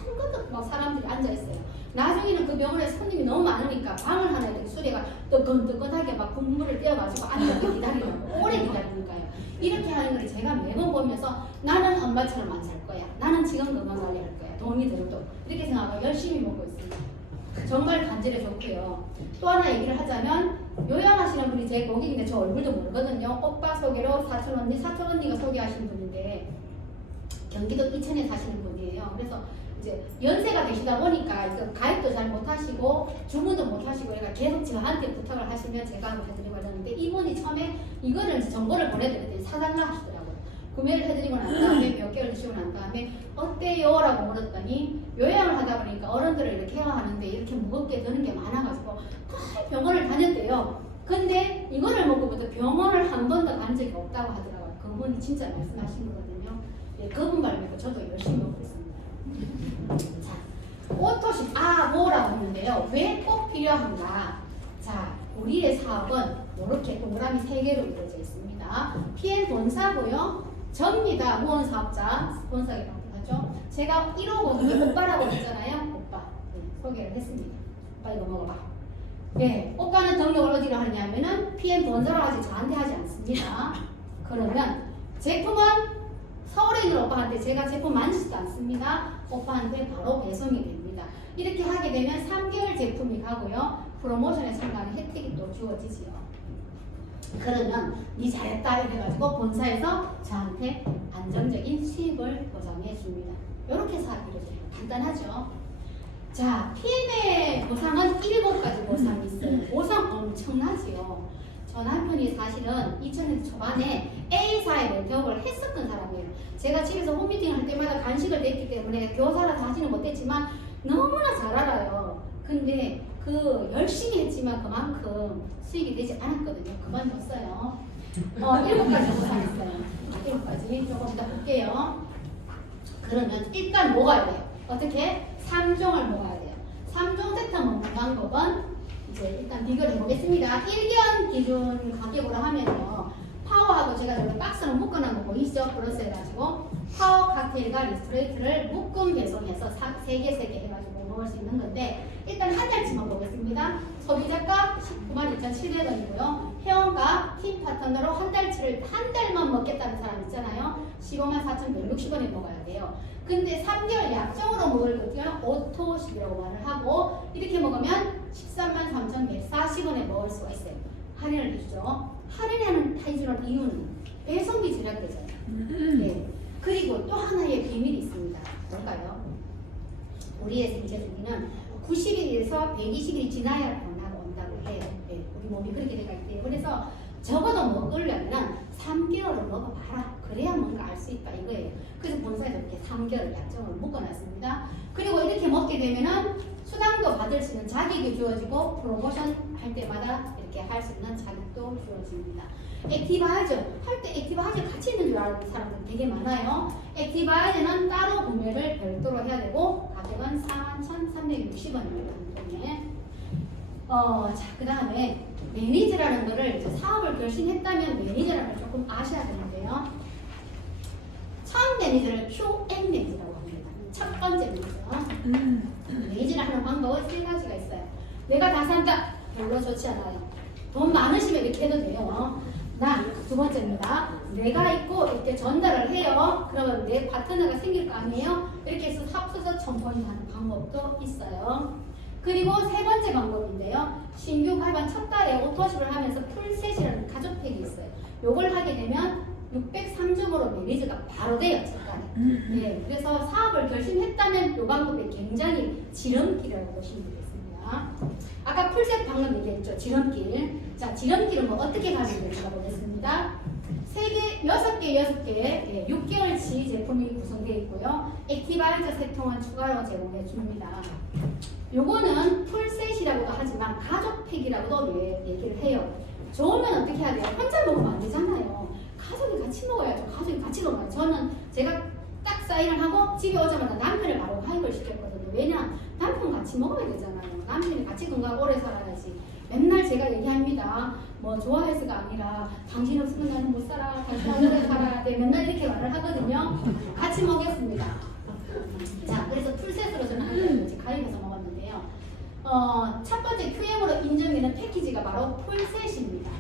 한것도 막 사람들이 앉아있어요. 나중에는 그 병원에 손님이 너무 많으니까 방을 하나 이렇게 수레가 뜨끈뜨끈하게 막 국물을 떼어가지고 앉아서 기다리는 오래 기다리니까요. 이렇게 하는 걸 제가 매번 보면서 나는 엄마처럼 안 살 거야. 나는 지금 건강관리할 거야. 돈이 들어도 이렇게 생각하고 열심히 먹고 있습니다. 정말 관절에 좋고요. 또 하나 얘기를 하자면 요양하시는 분이 제 고객인데 저 얼굴도 모르거든요. 오빠 소개로 사촌 언니가 소개하신 분인데 경기도 이천에 사시는 분이에요. 그래서 이제 연세가 되시다 보니까 가입도 잘 못하시고 주문도 못하시고 그러니까 계속 저한테 부탁을 하시면 제가 한번 해드리고 하는데 이분이 처음에 이거를 이제 정보를 보내드렸더니 사달라 하시더라고요. 구매를 해드리고 난 다음에 몇 개월 드시고 난 다음에 어때요? 라고 물었더니 요양을 하다 보니까 어른들을 이렇게 케어하는데 이렇게 무겁게 드는 게 많아가지고 병원을 다녔대요. 근데 이거를 먹고부터 병원을 한 번도 간 적이 없다고 하더라고요. 그분이 진짜 말씀하신 거거든요. 네, 그분 말 믿고 저도 열심히 먹고 있습니다. 자, 오토식 뭐라고 했는데요. 왜 꼭 필요한가? 자, 우리의 사업은 이렇게 동그라미 3개로 이루어져 있습니다. PN 본사고요. 접니다. 무언사업자 스폰서에 방문하죠. 제가 1호거든요. 오빠라고 했잖아요. 오빠 네, 소개를 했습니다. 오빠 이거 먹어봐. 예, 오빠는 등록을 어디로 하냐면은 PM 본사로 하지 저한테 하지 않습니다. 그러면 제품은 서울에 있는 오빠한테 제가 제품 만지지도 않습니다. 오빠한테 바로 배송이 됩니다. 이렇게 하게 되면 3개월 제품이 가고요. 프로모션에 참가하는 혜택이 또 주어지지요. 그러면 니 잘했다 이래가지고 본사에서 저한테 안정적인 수입을 보장해 줍니다. 이렇게 사업이 이루어져요. 간단하죠? 자, PM의 보상은 7가지 보상이 있어요. 보상 엄청나지요. 저 남편이 사실은 2000년대 초반에 A사에 멘토업을 했었던 사람이에요. 제가 집에서 홈미팅을 할 때마다 간식을 냈기 때문에 교사라서 하지는 못했지만 너무나 잘 알아요. 근데 그 열심히 했지만 그만큼 수익이 되지 않았거든요. 그만뒀어요. 7가지 보상했어요. 7가지 조금 더 볼게요. 그러면 일단 먹어야 돼요. 어떻게? 3종을 먹어야 돼요. 3종 세트 먹는 방법은 이제 일단 비교를 해보겠습니다. 1견 기준 가격으로 하면요. 파워하고 제가 저기 박스로 묶어놓은 거 보이시죠? 플러스 해가지고 파워 칵테일과 리스트레이트를 묶음 배송해서 3개 해가지고 먹을 수 있는 건데 일단 한 달치만 보겠습니다. 소비자가 192,700원이고요. 회원과 팀 파트너로 한 달치를 한 달만 먹겠다는 사람 있잖아요. 154,160원에 먹어야 돼요. 근데 3개월 약정으로 먹을 거면 오토식이라고 말을 하고 이렇게 먹으면 133,140원에 먹을 수가 있어요. 할인을 해주죠. 해주는 이유는 배송비 절약되잖아요. 네. 그리고 또 하나의 비밀이 있습니다. 뭘까요? 우리의 생체 주기는 90일에서 120일이 지나야 변화가 온다고 해요. 네. 우리 몸이 그렇게 되어 있대요. 그래서 적어도 먹으려면 3개월을 먹어봐라. 그래야 뭔가 알 수 있다 이거예요. 그래서 본사에서 이렇게 3개월 약정을 묶어놨습니다. 그리고 이렇게 먹게 되면은 수당도 받을 수 있는 자격이 주어지고 프로모션 할 때마다 이렇게 할 수 있는 자격도 주어집니다. 액티바이저 할 때 액티바이저 같이 있는 줄 아는 사람들 되게 많아요. 액티바이저는 따로 구매를 별도로 해야 되고 가격은 41,360원입니다. 자, 그 다음에 매니저라는 거를 이제 사업을 결심했다면 매니저라는 걸 조금 아셔야 되는데요. 처음 매니저를 QM 매니저라고 합니다. 첫 번째 매니저. 매니저를 하는 방법은 3가지가 있어요. 내가 다 산다. 별로 좋지 않아요. 돈 많으시면 이렇게 해도 돼요. 두 번째입니다. 내가 있고 이렇게 전달을 해요. 그러면 내 파트너가 생길 거 아니에요? 이렇게 해서 합쳐서 청구하는 방법도 있어요. 그리고 3번째 방법인데요. 신규 가입한 첫 달에 오토십을 하면서 풀셋이라는 가족팩이 있어요. 요걸 하게 되면 603점으로 매니저가 바로 돼요. 첫 달에. 네, 그래서 사업을 결심했다면 요 방법이 굉장히 지름길이라고 보시면 되겠습니다. 아까 풀셋 방금 얘기했죠. 지름길. 자, 지름길은 뭐 어떻게 가면 되는가 보겠습니다. 6개, 6개월치 제품이 구성되어 있고요. 액티바이저 3통은 추가로 제공해 줍니다. 요거는 풀셋이라고도 하지만 가족팩이라고도 얘기를 해요. 좋으면 어떻게 해야 돼요? 혼자 먹으면 안 되잖아요. 가족이 같이 먹어야죠. 가족이 같이 먹어요. 저는 제가 딱 사인을 하고 집에 오자마자 남편을 바로 가입을 시켰거든요. 왜냐? 남편 같이 먹어야 되잖아요. 남편이 같이 건강 오래 살아야지. 맨날 제가 얘기합니다. 뭐 좋아해서가 아니라 당신 없으면 나는 못 살아. 당신은 오래 살아야 돼. 맨날 이렇게 말을 하거든요. 같이 먹겠습니다. 자, 그래서 풀셋으로 저는 한 가지 가입해서 먹었는데요. 첫 번째 QM으로 인정되는 패키지가 바로 풀셋입니다.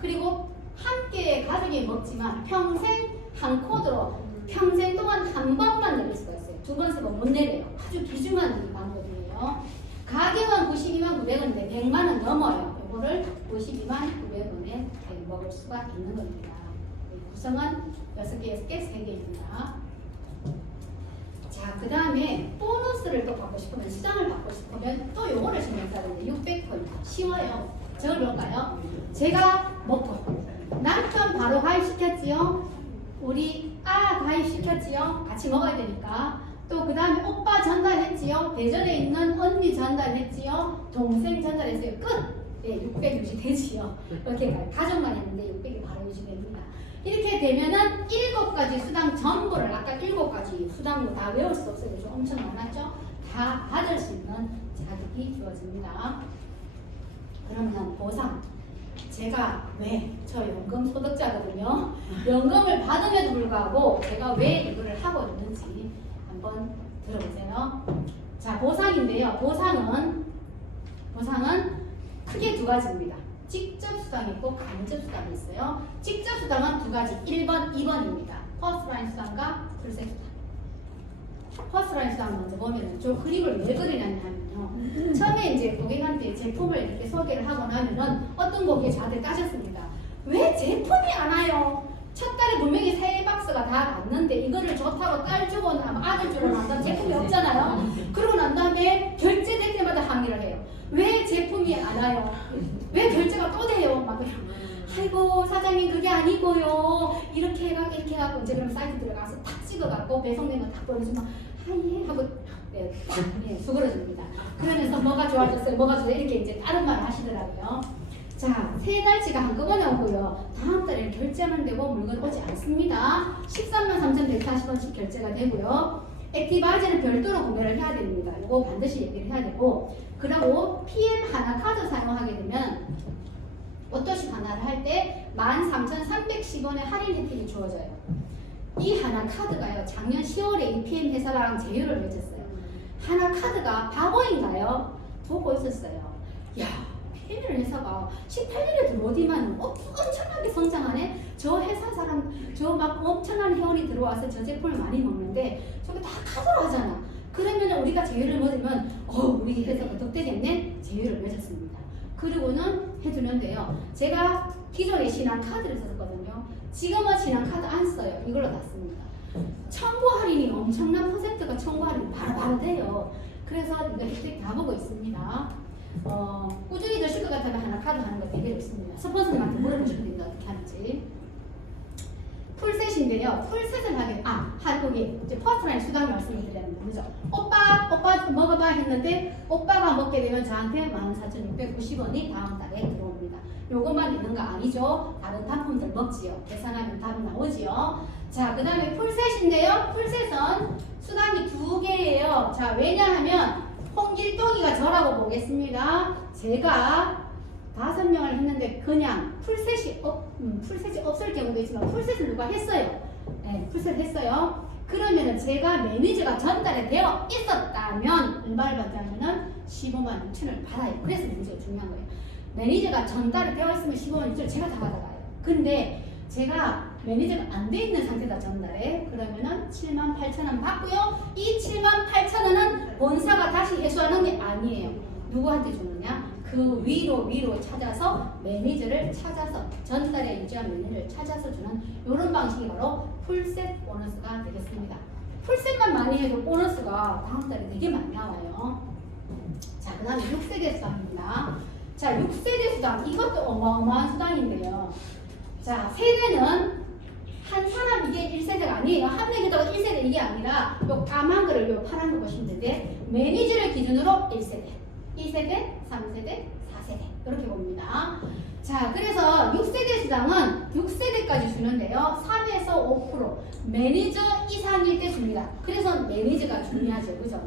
그리고 함께 가족이 먹지만 평생 한 코드로 평생 동안 한 번만 내릴 수가 있어요. 2번, 3번 못 내려요. 아주 귀중한 방법이에요. 가격은 92,900원인데 100만원 넘어요. 이거를 92,900원에 먹을 수가 있는 겁니다. 구성은 6개, 3개입니다. 자, 그 다음에 보너스를 또 받고 싶으면, 수당을 받고 싶으면 또 요거를 신경 써야 되는데 600포인트. 쉬워요. 적어볼까요? 제가 먹고 남편 바로 가입시켰지요. 우리 가입시켰지요. 같이 먹어야 되니까. 또 그 다음에 오빠 전달했지요. 대전에 있는 언니 전달했지요. 동생 전달했어요. 끝! 네, 600 유지되지요. 이렇게 가족만 했는데 600이 바로 유지됩니다. 이렇게 되면은 7가지 수당 전부를, 아까 7가지 수당도 다 외울 수 없어요. 좀 엄청 많았죠? 다 받을 수 있는 자격이 주어집니다. 그러면 보상. 제가 저 연금 소득자거든요. 연금을 받음에도 불구하고 제가 왜 이거를 하고 있는지 한번 들어보세요. 자, 보상인데요. 보상은 크게 두 가지입니다. 직접 수당이 있고 간접 수당이 있어요. 직접 수당은 두 가지, 1번, 2번입니다. 퍼스트라인 수당과 풀셋 수당. 퍼스트라인 수당 먼저 보면은 저 그림을 왜 그리냐면요. 처음에 이제 고객한테 제품을 이렇게 소개를 하고 나면은 어떤 고객이 저한테 따졌습니다. 왜 제품이 안 와요? 첫 달에 분명히 새 박스가 다 왔는데 이거를 좋다고 딸 주고 나면 아들 주고 나면 제품이 없잖아요. 그러고 난 다음에 결제될 때마다 항의를 해요. 왜 제품이 안 와요? 왜 결제가 또 돼요? 막 아이고 사장님 그게 아니고요. 이렇게 해갖고 이제 그럼 사이트 들어가서 탁 찍어갖고 배송된 거 딱 보내주면 아예 하고 네, 수그러집니다. 그러면서 뭐가 좋아졌어요? 뭐가 좋아졌어요? 이렇게 이제 다른 말을 하시더라고요. 자, 세 달치가 한꺼번에 오고요. 다음 달에 결제만 되고 물건 오지 않습니다. 133,140원씩 결제가 되고요. 액티바이저는 별도로 구매를 해야 됩니다. 이거 반드시 얘기를 해야 되고, 그리고 PM 하나 카드 사용하게 되면 오토십 하나를 할 때 13,310원의 할인 혜택이 주어져요. 이 하나 카드가요, 작년 10월에 이 PM 회사랑 제휴를 맺었어요. 하나 카드가 바보인가요? 보고 있었어요. 야, PM이라는 회사가 18년에 들어오디만 엄청나게 성장하네? 저 회사 사람, 저 막 엄청난 회원이 들어와서 저 제품을 많이 먹는데 저게 다 카드로 하잖아. 그러면 우리가 제휴를 맺으면 우리 회사가 덕되겠네? 제휴를 맺었습니다. 그리고는 해주는데요. 제가 기존에 신한 카드를 썼거든요. 지금은 신한 카드 안 써요. 이걸로 다 씁니다. 청구 할인이 엄청난 퍼센트가 청구 할인이 바로 돼요. 그래서 이거 혜택 다 보고 있습니다. 꾸준히 드실 것 같으면 하나 카드 하는 거 대비로 있습니다. 스폰서님한테 물어보시면 됩니다. 어떻게 하는지. 풀셋인데요. 풀셋을 하게 거기 이제 퍼스트라인 수당 말씀을 드렸는데, 그죠? 오빠 먹어봐 했는데 오빠가 먹게 되면 저한테 14,690원이 다음 달에 들어옵니다. 요것만 있는 거 아니죠? 다른 상품들 먹지요. 계산하면 답이 나오지요. 자, 그 다음에 풀셋인데요. 풀셋은 수당이 2개예요. 자, 왜냐하면 홍길동이가 저라고 보겠습니다. 제가 5명을 했는데 그냥 풀셋이 없을 경우도 있지만 풀셋을 누가 했어요. 네, 풀셋 했어요. 그러면은 제가 매니저가 전달이 되어 있었다면 얼마를 받냐면은 15만 6천을 받아요. 그래서 매니저가 중요한 거예요. 매니저가 전달이 되어 있으면 15만 6천을 제가 다 받아가요. 근데 제가 매니저가 안 돼 있는 상태다 전달에, 그러면은 78,000원 받고요. 이 78,000원은 본사가 다시 회수하는 게 아니에요. 누구한테 주느냐? 그 위로 찾아서 매니저를 찾아서 전달에 유지한 매니저를 찾아서 주는 이런 방식이 바로 풀셋 보너스가 되겠습니다. 풀셋만 많이 해도 보너스가 다음 달에 되게 많이 나와요. 자, 그 다음에 6세대 수당입니다. 자, 6세대 수당, 이것도 어마어마한 수당인데요. 자, 세대는 한 사람, 이게 1세대가 아니에요. 한 명에다가 1세대 이게 아니라 요 까만 거를 요 파란 거 보시면 되는데, 매니저를 기준으로 1세대, 2세대, 3세대, 4세대 이렇게 봅니다. 자, 그래서 6세대 수당은 6세대까지 주는데요. 3에서 5% 매니저 이상일 때 줍니다. 그래서 매니저가 중요하죠. 그죠?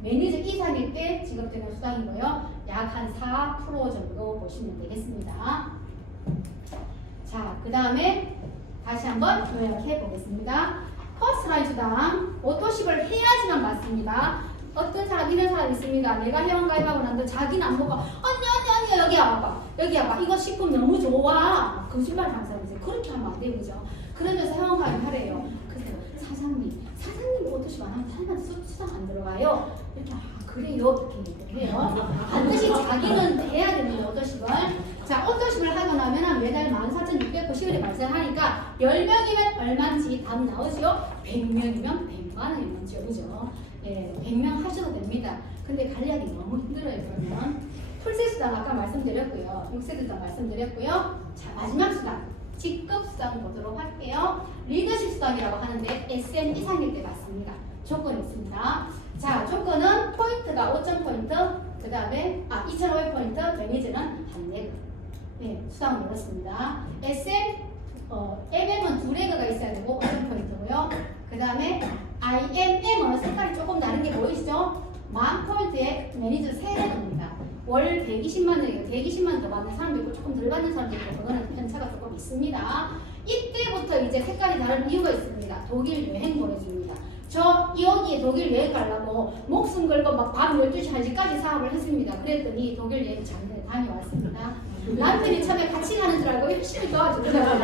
매니저 이상일 때 지급되는 수당이고요. 약 한 4% 정도 보시면 되겠습니다. 자, 그 다음에 다시 한번 요약해 보겠습니다. 퍼스트라인 수당, 오토십을 해야지만 받습니다. 어떤 사람, 이런 사람 있습니다. 내가 회원 가입하고 난데 자기는 안 먹고, 아니, 여기 와봐. 이거 식품 너무 좋아. 거짓말 하는 사람 있어요. 그렇게 하면 안 돼요. 그죠? 그러면서 회원 가입하래요. 그래서 사장님 오토십 안 하면 사람한테 수당 안 들어가요. 이렇게, 그래요. 이렇게 해요. 반드시 자기는 해야 됩니다. 오토십을. 자, 오토십을 하고 나면 매달 14,690원이 발생하니까 10명이면 얼마인지 답 나오죠? 100명이면 100만 원이 넘죠. 그죠? 예, 100명 하셔도 됩니다. 근데 관리하기 너무 힘들어요. 그러면 풀셋 수당 아까 말씀드렸고요. 6세대 수당 말씀드렸고요. 자, 마지막 수당, 직급 수당 보도록 할게요. 리더십 수당이라고 하는데 SM 이상일 때 맞습니다. 조건이 있습니다. 자, 조건은 포인트가 5,000포인트, 그 다음에 2,500포인트, 매니저는 한 레그. 네, 수당을 넣었습니다. MM은 2레그가 있어야 되고 5,000포인트고요. 그 다음에 IMM은 색깔이 조금 다른 게 보이시죠? 10,000포인트에 매니저 3레그입니다. 월 120만 원이에요. 120만 원 더 받는 사람도 있고 조금 덜 받는 사람도 있고 그거는 편차가 조금 있습니다. 이때부터 이제 색깔이 다른 이유가 있습니다. 독일 여행 보내줍니다. 저 여기에 독일 여행 가려고 목숨 걸고 막 밤 12시 1시까지 사업을 했습니다. 그랬더니 독일 여행 작년에 다 남편이 처음에 같이 가는 줄 알고 열심히 도와주더라고요.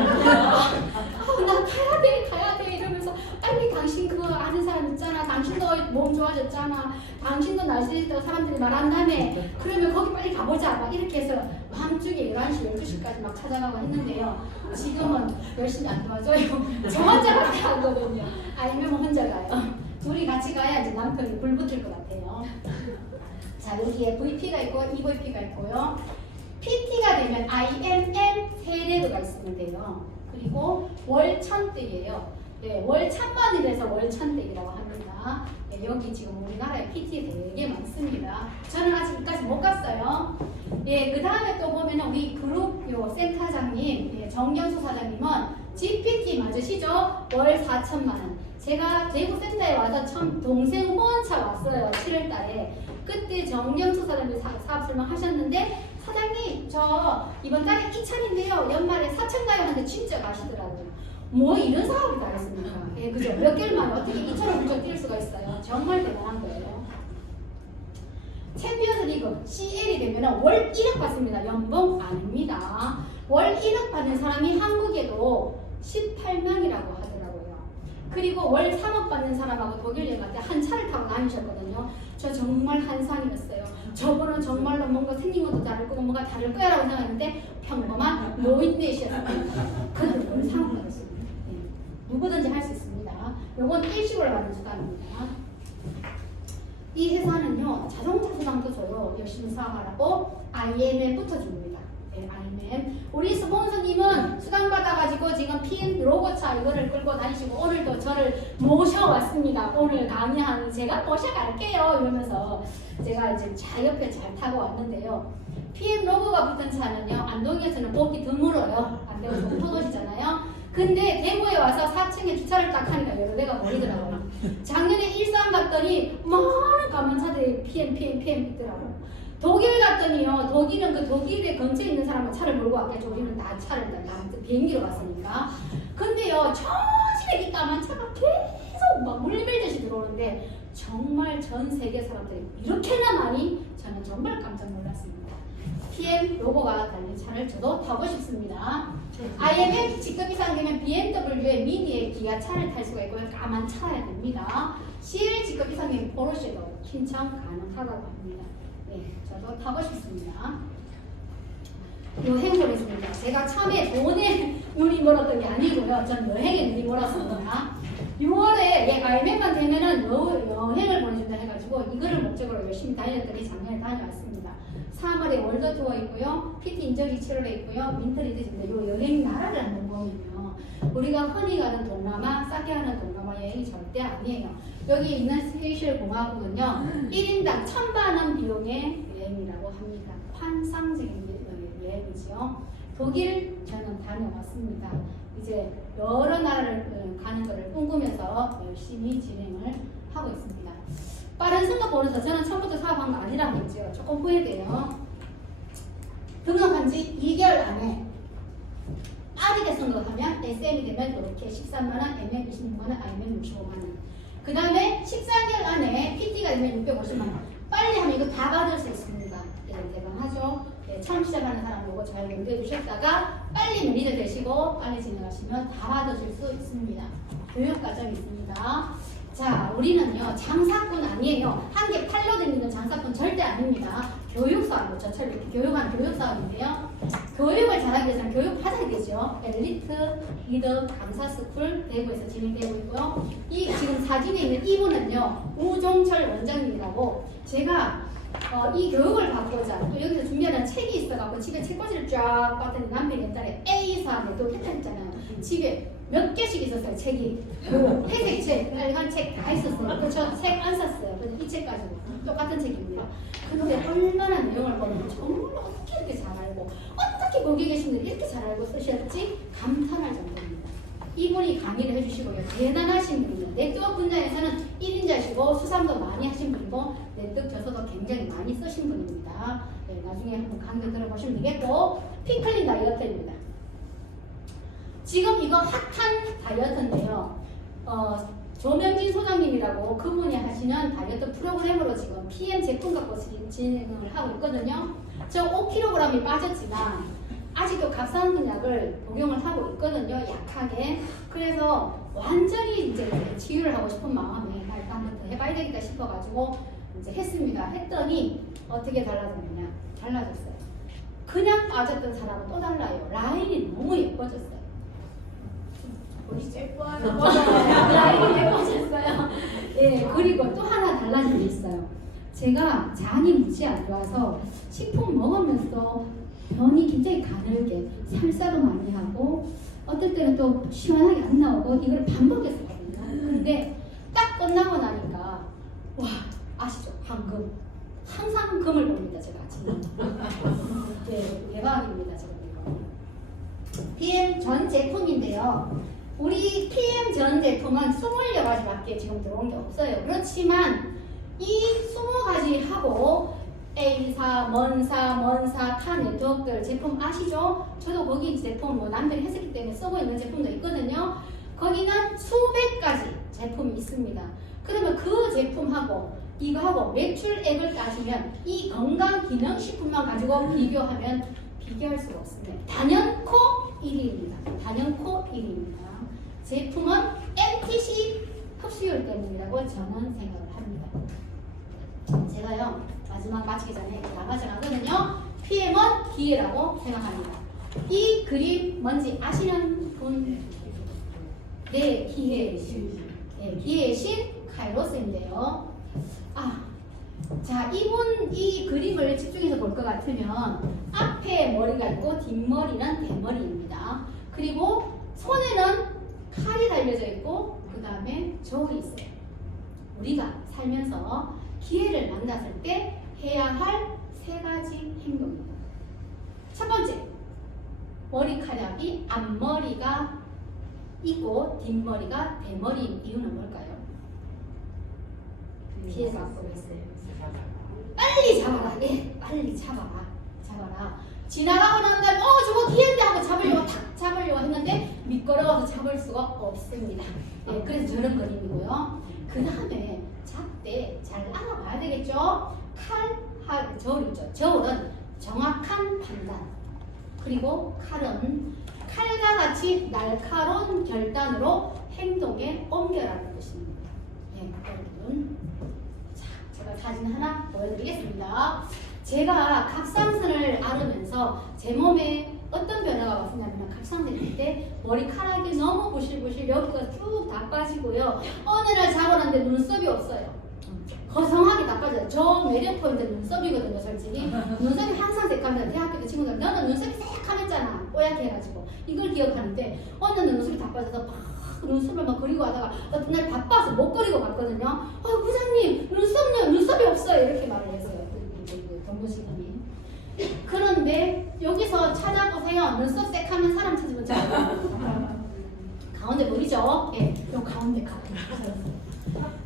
나 가야 돼 이러면서 빨리 당신 그거 아는 사람 있잖아. 당신도 몸 좋아졌잖아. 당신도 날씨 있다고 사람들이 말한다며. 그러면 거기 빨리 가보자. 막 이렇게 해서 밤중에 11시, 12시까지 막 찾아가고 했는데요. 지금은 열심히 안 도와줘요. 저 혼자밖에 하거든요. 아니면 혼자 가요. 둘이 같이 가야지 남편이 불 붙을 것 같아요. 자, 여기에 VP가 있고 EVP가 있고요. PT가 되면 IMM 세례도가 있으면 돼요. 그리고 월천댁이에요. 예, 월천만이라서 월천댁이라고 합니다. 예, 여기 지금 우리나라에 PT 되게 많습니다. 저는 아직까지 못 갔어요. 예, 그 다음에 또 보면은 우리 그룹 센터장님, 예, 정경수 사장님은 GPT 맞으시죠? 월 4천만 원. 제가 대구 센터에 와서 처음 동생 후원차 왔어요. 7월 달에. 그때 정경수 사장님 사업 설명하셨는데 사장님 저 이번 달에 2천인데요. 연말에 4천 가요 하는데 진짜 가시더라고요. 뭐 이런 사업이 다 있습니까? 예, 그죠? 몇 개월 만에 어떻게 2천을 훌쩍 뛸 수가 있어요. 정말 대단한 거예요. 챔피언스 리그 CL이 되면 월 1억 받습니다. 연봉 아닙니다. 월 1억 받는 사람이 한국에도 18명이라고 하더라고요. 그리고 월 3억 받는 사람하고 독일 여행 갈 때 한 차를 타고 다니셨거든요. 저 정말 한상이었어요. 저분은 정말로 뭔가 생긴 것도 다를 거고 뭔가 다를 거야라고 생각했는데 평범한 노인네시였어요. 그는 월 3억 받았습니다. 네. 누구든지 할 수 있습니다. 요건 일시불 받는 수단입니다. 이 회사는요 자동차 수당도 줘요. 열심히 사업하라고 IMM 붙어줍니다. 네, IMM. 우리 스폰서님은 수당 받아가지고 지금 PM 로고차 이거를 끌고 다니시고 오늘도 저를 모셔왔습니다. 오늘 강의하는 제가 모셔갈게요 이러면서 제가 이제 차 옆에 잘 타고 왔는데요. PM 로고가 붙은 차는요 안동에서는 뽑기 드물어요. 안동에서 토도시잖아요. 근데 대구에 와서 4층에 주차를 딱 하니까 여러 대가 보이더라고요. 작년에 일산 갔더니 많은 가만차들이 PM 있더라고요. 독일 갔더니요. 독일은 그 독일에 근처에 있는 사람은 차를 몰고 왔겠죠. 우리는 다 차를 다 비행기로 갔으니까. 근데요. 천천히 이 까만 차가 계속 막 물밀듯이 들어오는데 정말 전 세계 사람들이 이렇게나 많이 저는 정말 깜짝 놀랐습니다. PM 로고가 달린 차를 저도 타고 싶습니다. IMF 직급이 상계면 BMW의 미니의 기아차를 탈 수가 있고요. 까만 차야 됩니다. CL 직급 이상이면 포르쉐도 신청 가능하다고 합니다. 네, 저도 타고 싶습니다. 여행을 했습니다. 제가 처음에 돈에 눈이 멀었던 게 아니고요. 전 여행에 눈이 멀었습니다. 6월에 IMF만 되면은 여행을 보내준다 해가지고 이거를 목적으로 열심히 다녔더니 작년에 다녀왔습니다. 3월에 월드 투어 있고요. PT 인적이 7월에 있고요. 윈터리드인데 요 여행 나라를 한번 보면요. 우리가 흔히 가는 동남아, 싸게 하는 동남아 여행이 절대 아니에요. 여기 있는 스페이셜 공화국은요. 1인당 1,000만 원 비용의 여행이라고 합니다. 환상적인 여행이죠. 독일 저는 다녀왔습니다. 이제 여러 나라를 가는 것을 꿈꾸면서 열심히 진행을 하고 있습니다. 빠른 선거 보면서 저는 처음부터 사업한 거 아니라고 했죠. 조금 후회돼요. 등록한 지 2개월 안에 빠르게 선거하면 SM이 되면 이렇게 13만원, MM 26만원, IMM 65만원. 그 다음에 14개월 안에 PT가 되면 650만원. 빨리 하면 이거 다 받을 수 있습니다. 대단하죠? 네, 처음 시작하는 사람 보고 잘 연구해 주셨다가 빨리 매니저 되시고 빨리 진행하시면 다 받으실 수 있습니다. 교육 과정이 있습니다. 자, 우리는요 장사꾼 아니에요. 한 개 팔로 다니는 장사꾼 절대 아닙니다. 교육사업이고 저처럼 이렇게 교육하는 교육사업인데요. 교육을 잘하기 위해서는 교육받아야 되죠. 엘리트 리더 강사 스쿨 대구에서 진행되고 있고요. 이 지금 사진에 있는 이분은요 우종철 원장님이라고 제가 이 교육을 받고자 또 여기서 준비하는 책이 있어갖고 집에 책꽂이를 쫙 봤더니 남편이 옛날에 A사 또 했잖아요. 집에 몇 개씩 있었어요. 책이 회색 책, 빨간 책 다 있었어요. 그래서 책 안 샀어요. 그래서 이 책 가지고 똑같은 책입니다. 그런데 얼마나 내용을 보면 정말 어떻게 이렇게 잘 알고 어떻게 거기 계신 분들이 이렇게 잘 알고 쓰셨지 감탄할 정도입니다. 이분이 강의를 해주시고요. 대단하신 분이에요. 네트워크 분야에서는 1인자시고 수상도 많이 하신 분이고 네트워크 저서도 굉장히 많이 쓰신 분입니다. 네, 나중에 한번 강의 들어보시면 되겠고 핑클린 다이어트입니다. 지금 이거 핫한 다이어트인데요. 조명진 소장님이라고 그분이 하시는 다이어트 프로그램으로 지금 PM 제품 갖고 진행을 하고 있거든요. 저 5kg이 빠졌지만 아직도 갑상선약을 복용을 하고 있거든요. 약하게. 그래서 완전히 이제 치유를 하고 싶은 마음에 일단 한번 더 해봐야 되겠다 싶어가지고 이제 했습니다. 했더니 어떻게 달라졌느냐? 달라졌어요. 그냥 빠졌던 사람은 또 달라요. 라인이 너무 예뻐졌어요. 보이시죠? 라인이 예뻐졌어요. 예, 그리고 또 하나 달라진 게 있어요. 제가 장이 무지 안 좋아서 식품 먹으면서 변이 굉장히 가늘게 살사도 많이 하고 어떨 때는 또 시원하게 안 나오고 이걸 반복했었거든요. 근데 딱 끝나고 나니까 와 아시죠? 황금. 항상 금을 봅니다. 제가 아침에. 네, 대박입니다. 제가 이거. PM 전 제품인데요. 우리 PM 전 제품은 20가지밖에 지금 들어온 게 없어요. 그렇지만 이 20가지 하고 A사, 먼사, 타 네트워크들 제품 아시죠? 저도 거기 제품 뭐 남들이 했었기 때문에 쓰고 있는 제품도 있거든요. 거기는 수백 가지 제품이 있습니다. 그러면 그 제품하고 이거하고 매출액을 따지면 이 건강기능식품만 가지고 비교하면 비교할 수가 없습니다. 단연코 1위입니다. 단연코 1위입니다. 제품은 MTC 흡수율 때문이라고 저는 생각을 합니다. 제가요 마지막 마치기 전에 나가지 않거든요. PM은 기회라고 생각합니다. 이 그림 뭔지 아시는 분? 네, 기회의 신. 네, 기회의 신 카이로스인데요. 자, 이 그림을 집중해서 볼 것 같으면 앞에 머리가 있고 뒷머리는 대머리입니다. 그리고 손에는 칼이 달려져 있고 그 다음에 저울이 있어요. 우리가 살면서 기회를 만났을 때 해야 할 3가지 행동입니다. 첫 번째, 머리카락이 앞머리가 있고 뒷머리가 대머리인 이유는 뭘까요? 기회가 앞으로 있어요. 빨리 잡아라. 예, 빨리 잡아라. 지나가고 난 다음에 저거 기회인데 하고 탁 잡으려고 했는데 미끄러워서 잡을 수가 없습니다. 예, 그래서 저런 그림이고요. 그 다음에 잡때 잘 알아봐야 되겠죠? 저울이죠. 저울은 정확한 판단. 그리고 칼은 칼과 같이 날카로운 결단으로 행동에 옮겨라는 것입니다. 예, 여러분. 자, 제가 사진 하나 보여드리겠습니다. 제가 갑상선을 앓으면서 제 몸에 어떤 변화가 왔었냐면 갑상선일 때 머리카락이 너무 부실부실 여기가 쭉 다 빠지고요. 어느 날 잡아놨는데 눈썹이 없어요. 거성하게 다 빠져요. 저 매력 포인트 눈썹이거든요, 솔직히. 눈썹이 항상 새까매요. 대학교 때 친구들 너는 눈썹이 새카맸잖아. 뽀얗게 해가지고 이걸 기억하는데 어느 날 눈썹이 다 빠져서 막 눈썹을 막 그리고 하다가 어떤 날 바빠서 못 그리고 갔거든요. 부장님 눈썹이 없어요. 이렇게 말을 했어요. 경보시간이. 그런데 여기서 찾아보세요. 눈썹 새카면 사람 찾으면 잘 가운데 보이죠? 예, 요 가운데.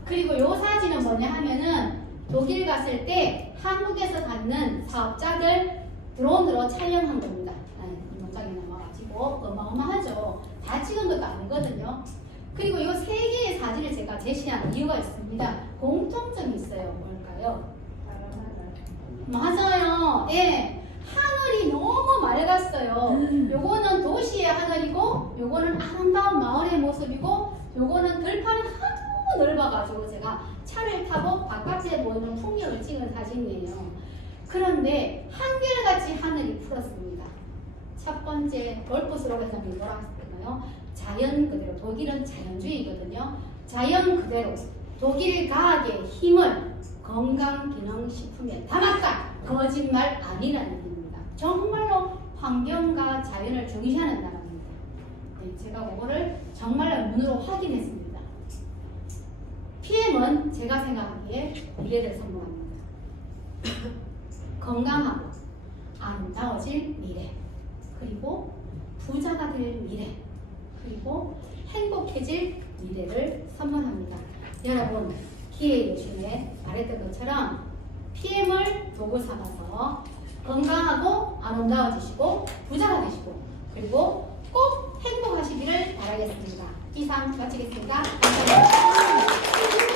그리고 요 사진은 뭐냐 하면은 독일 갔을 때 한국에서 갖는 사업자들 드론으로 촬영한 겁니다. 영상에 나와가지고 어마어마하죠. 다 찍은 것도 아니거든요. 그리고 이 3개의 사진을 제가 제시한 이유가 있습니다. 공통점이 있어요. 뭘까요? 맞아요. 예. 하늘이 너무 맑았어요. 요거는 도시의 하늘이고 요거는 아름다운 마을의 모습이고 요거는 들판이 하도 넓어가지고 제가 차를 타고 바깥에 보이는 풍경을 찍은 사진이에요. 그런데 한결같이 하늘이 푸렇습니다. 첫 번째 골프스로 해서 뭐라 했을까요? 자연 그대로. 독일은 자연주의거든요. 자연 그대로 독일 과학의 힘을 건강기능식품에 담았다. 거짓말 아니라는 얘기입니다. 정말로 환경과 자연을 중시하는 나라입니다. 네, 제가 그거를 정말로 눈으로 확인했습니다. PM은 제가 생각하기에 미래를 선물합니다. 건강하고 아름다워질 미래, 그리고 부자가 될 미래, 그리고 행복해질 미래를 선물합니다. 여러분, 기회 요즘에 말했던 것처럼 PM을 도구 삼아서 건강하고 아름다워지시고 부자가 되시고 그리고 꼭 행복하시기를 바라겠습니다. 이상 마치겠습니다. 감사합니다.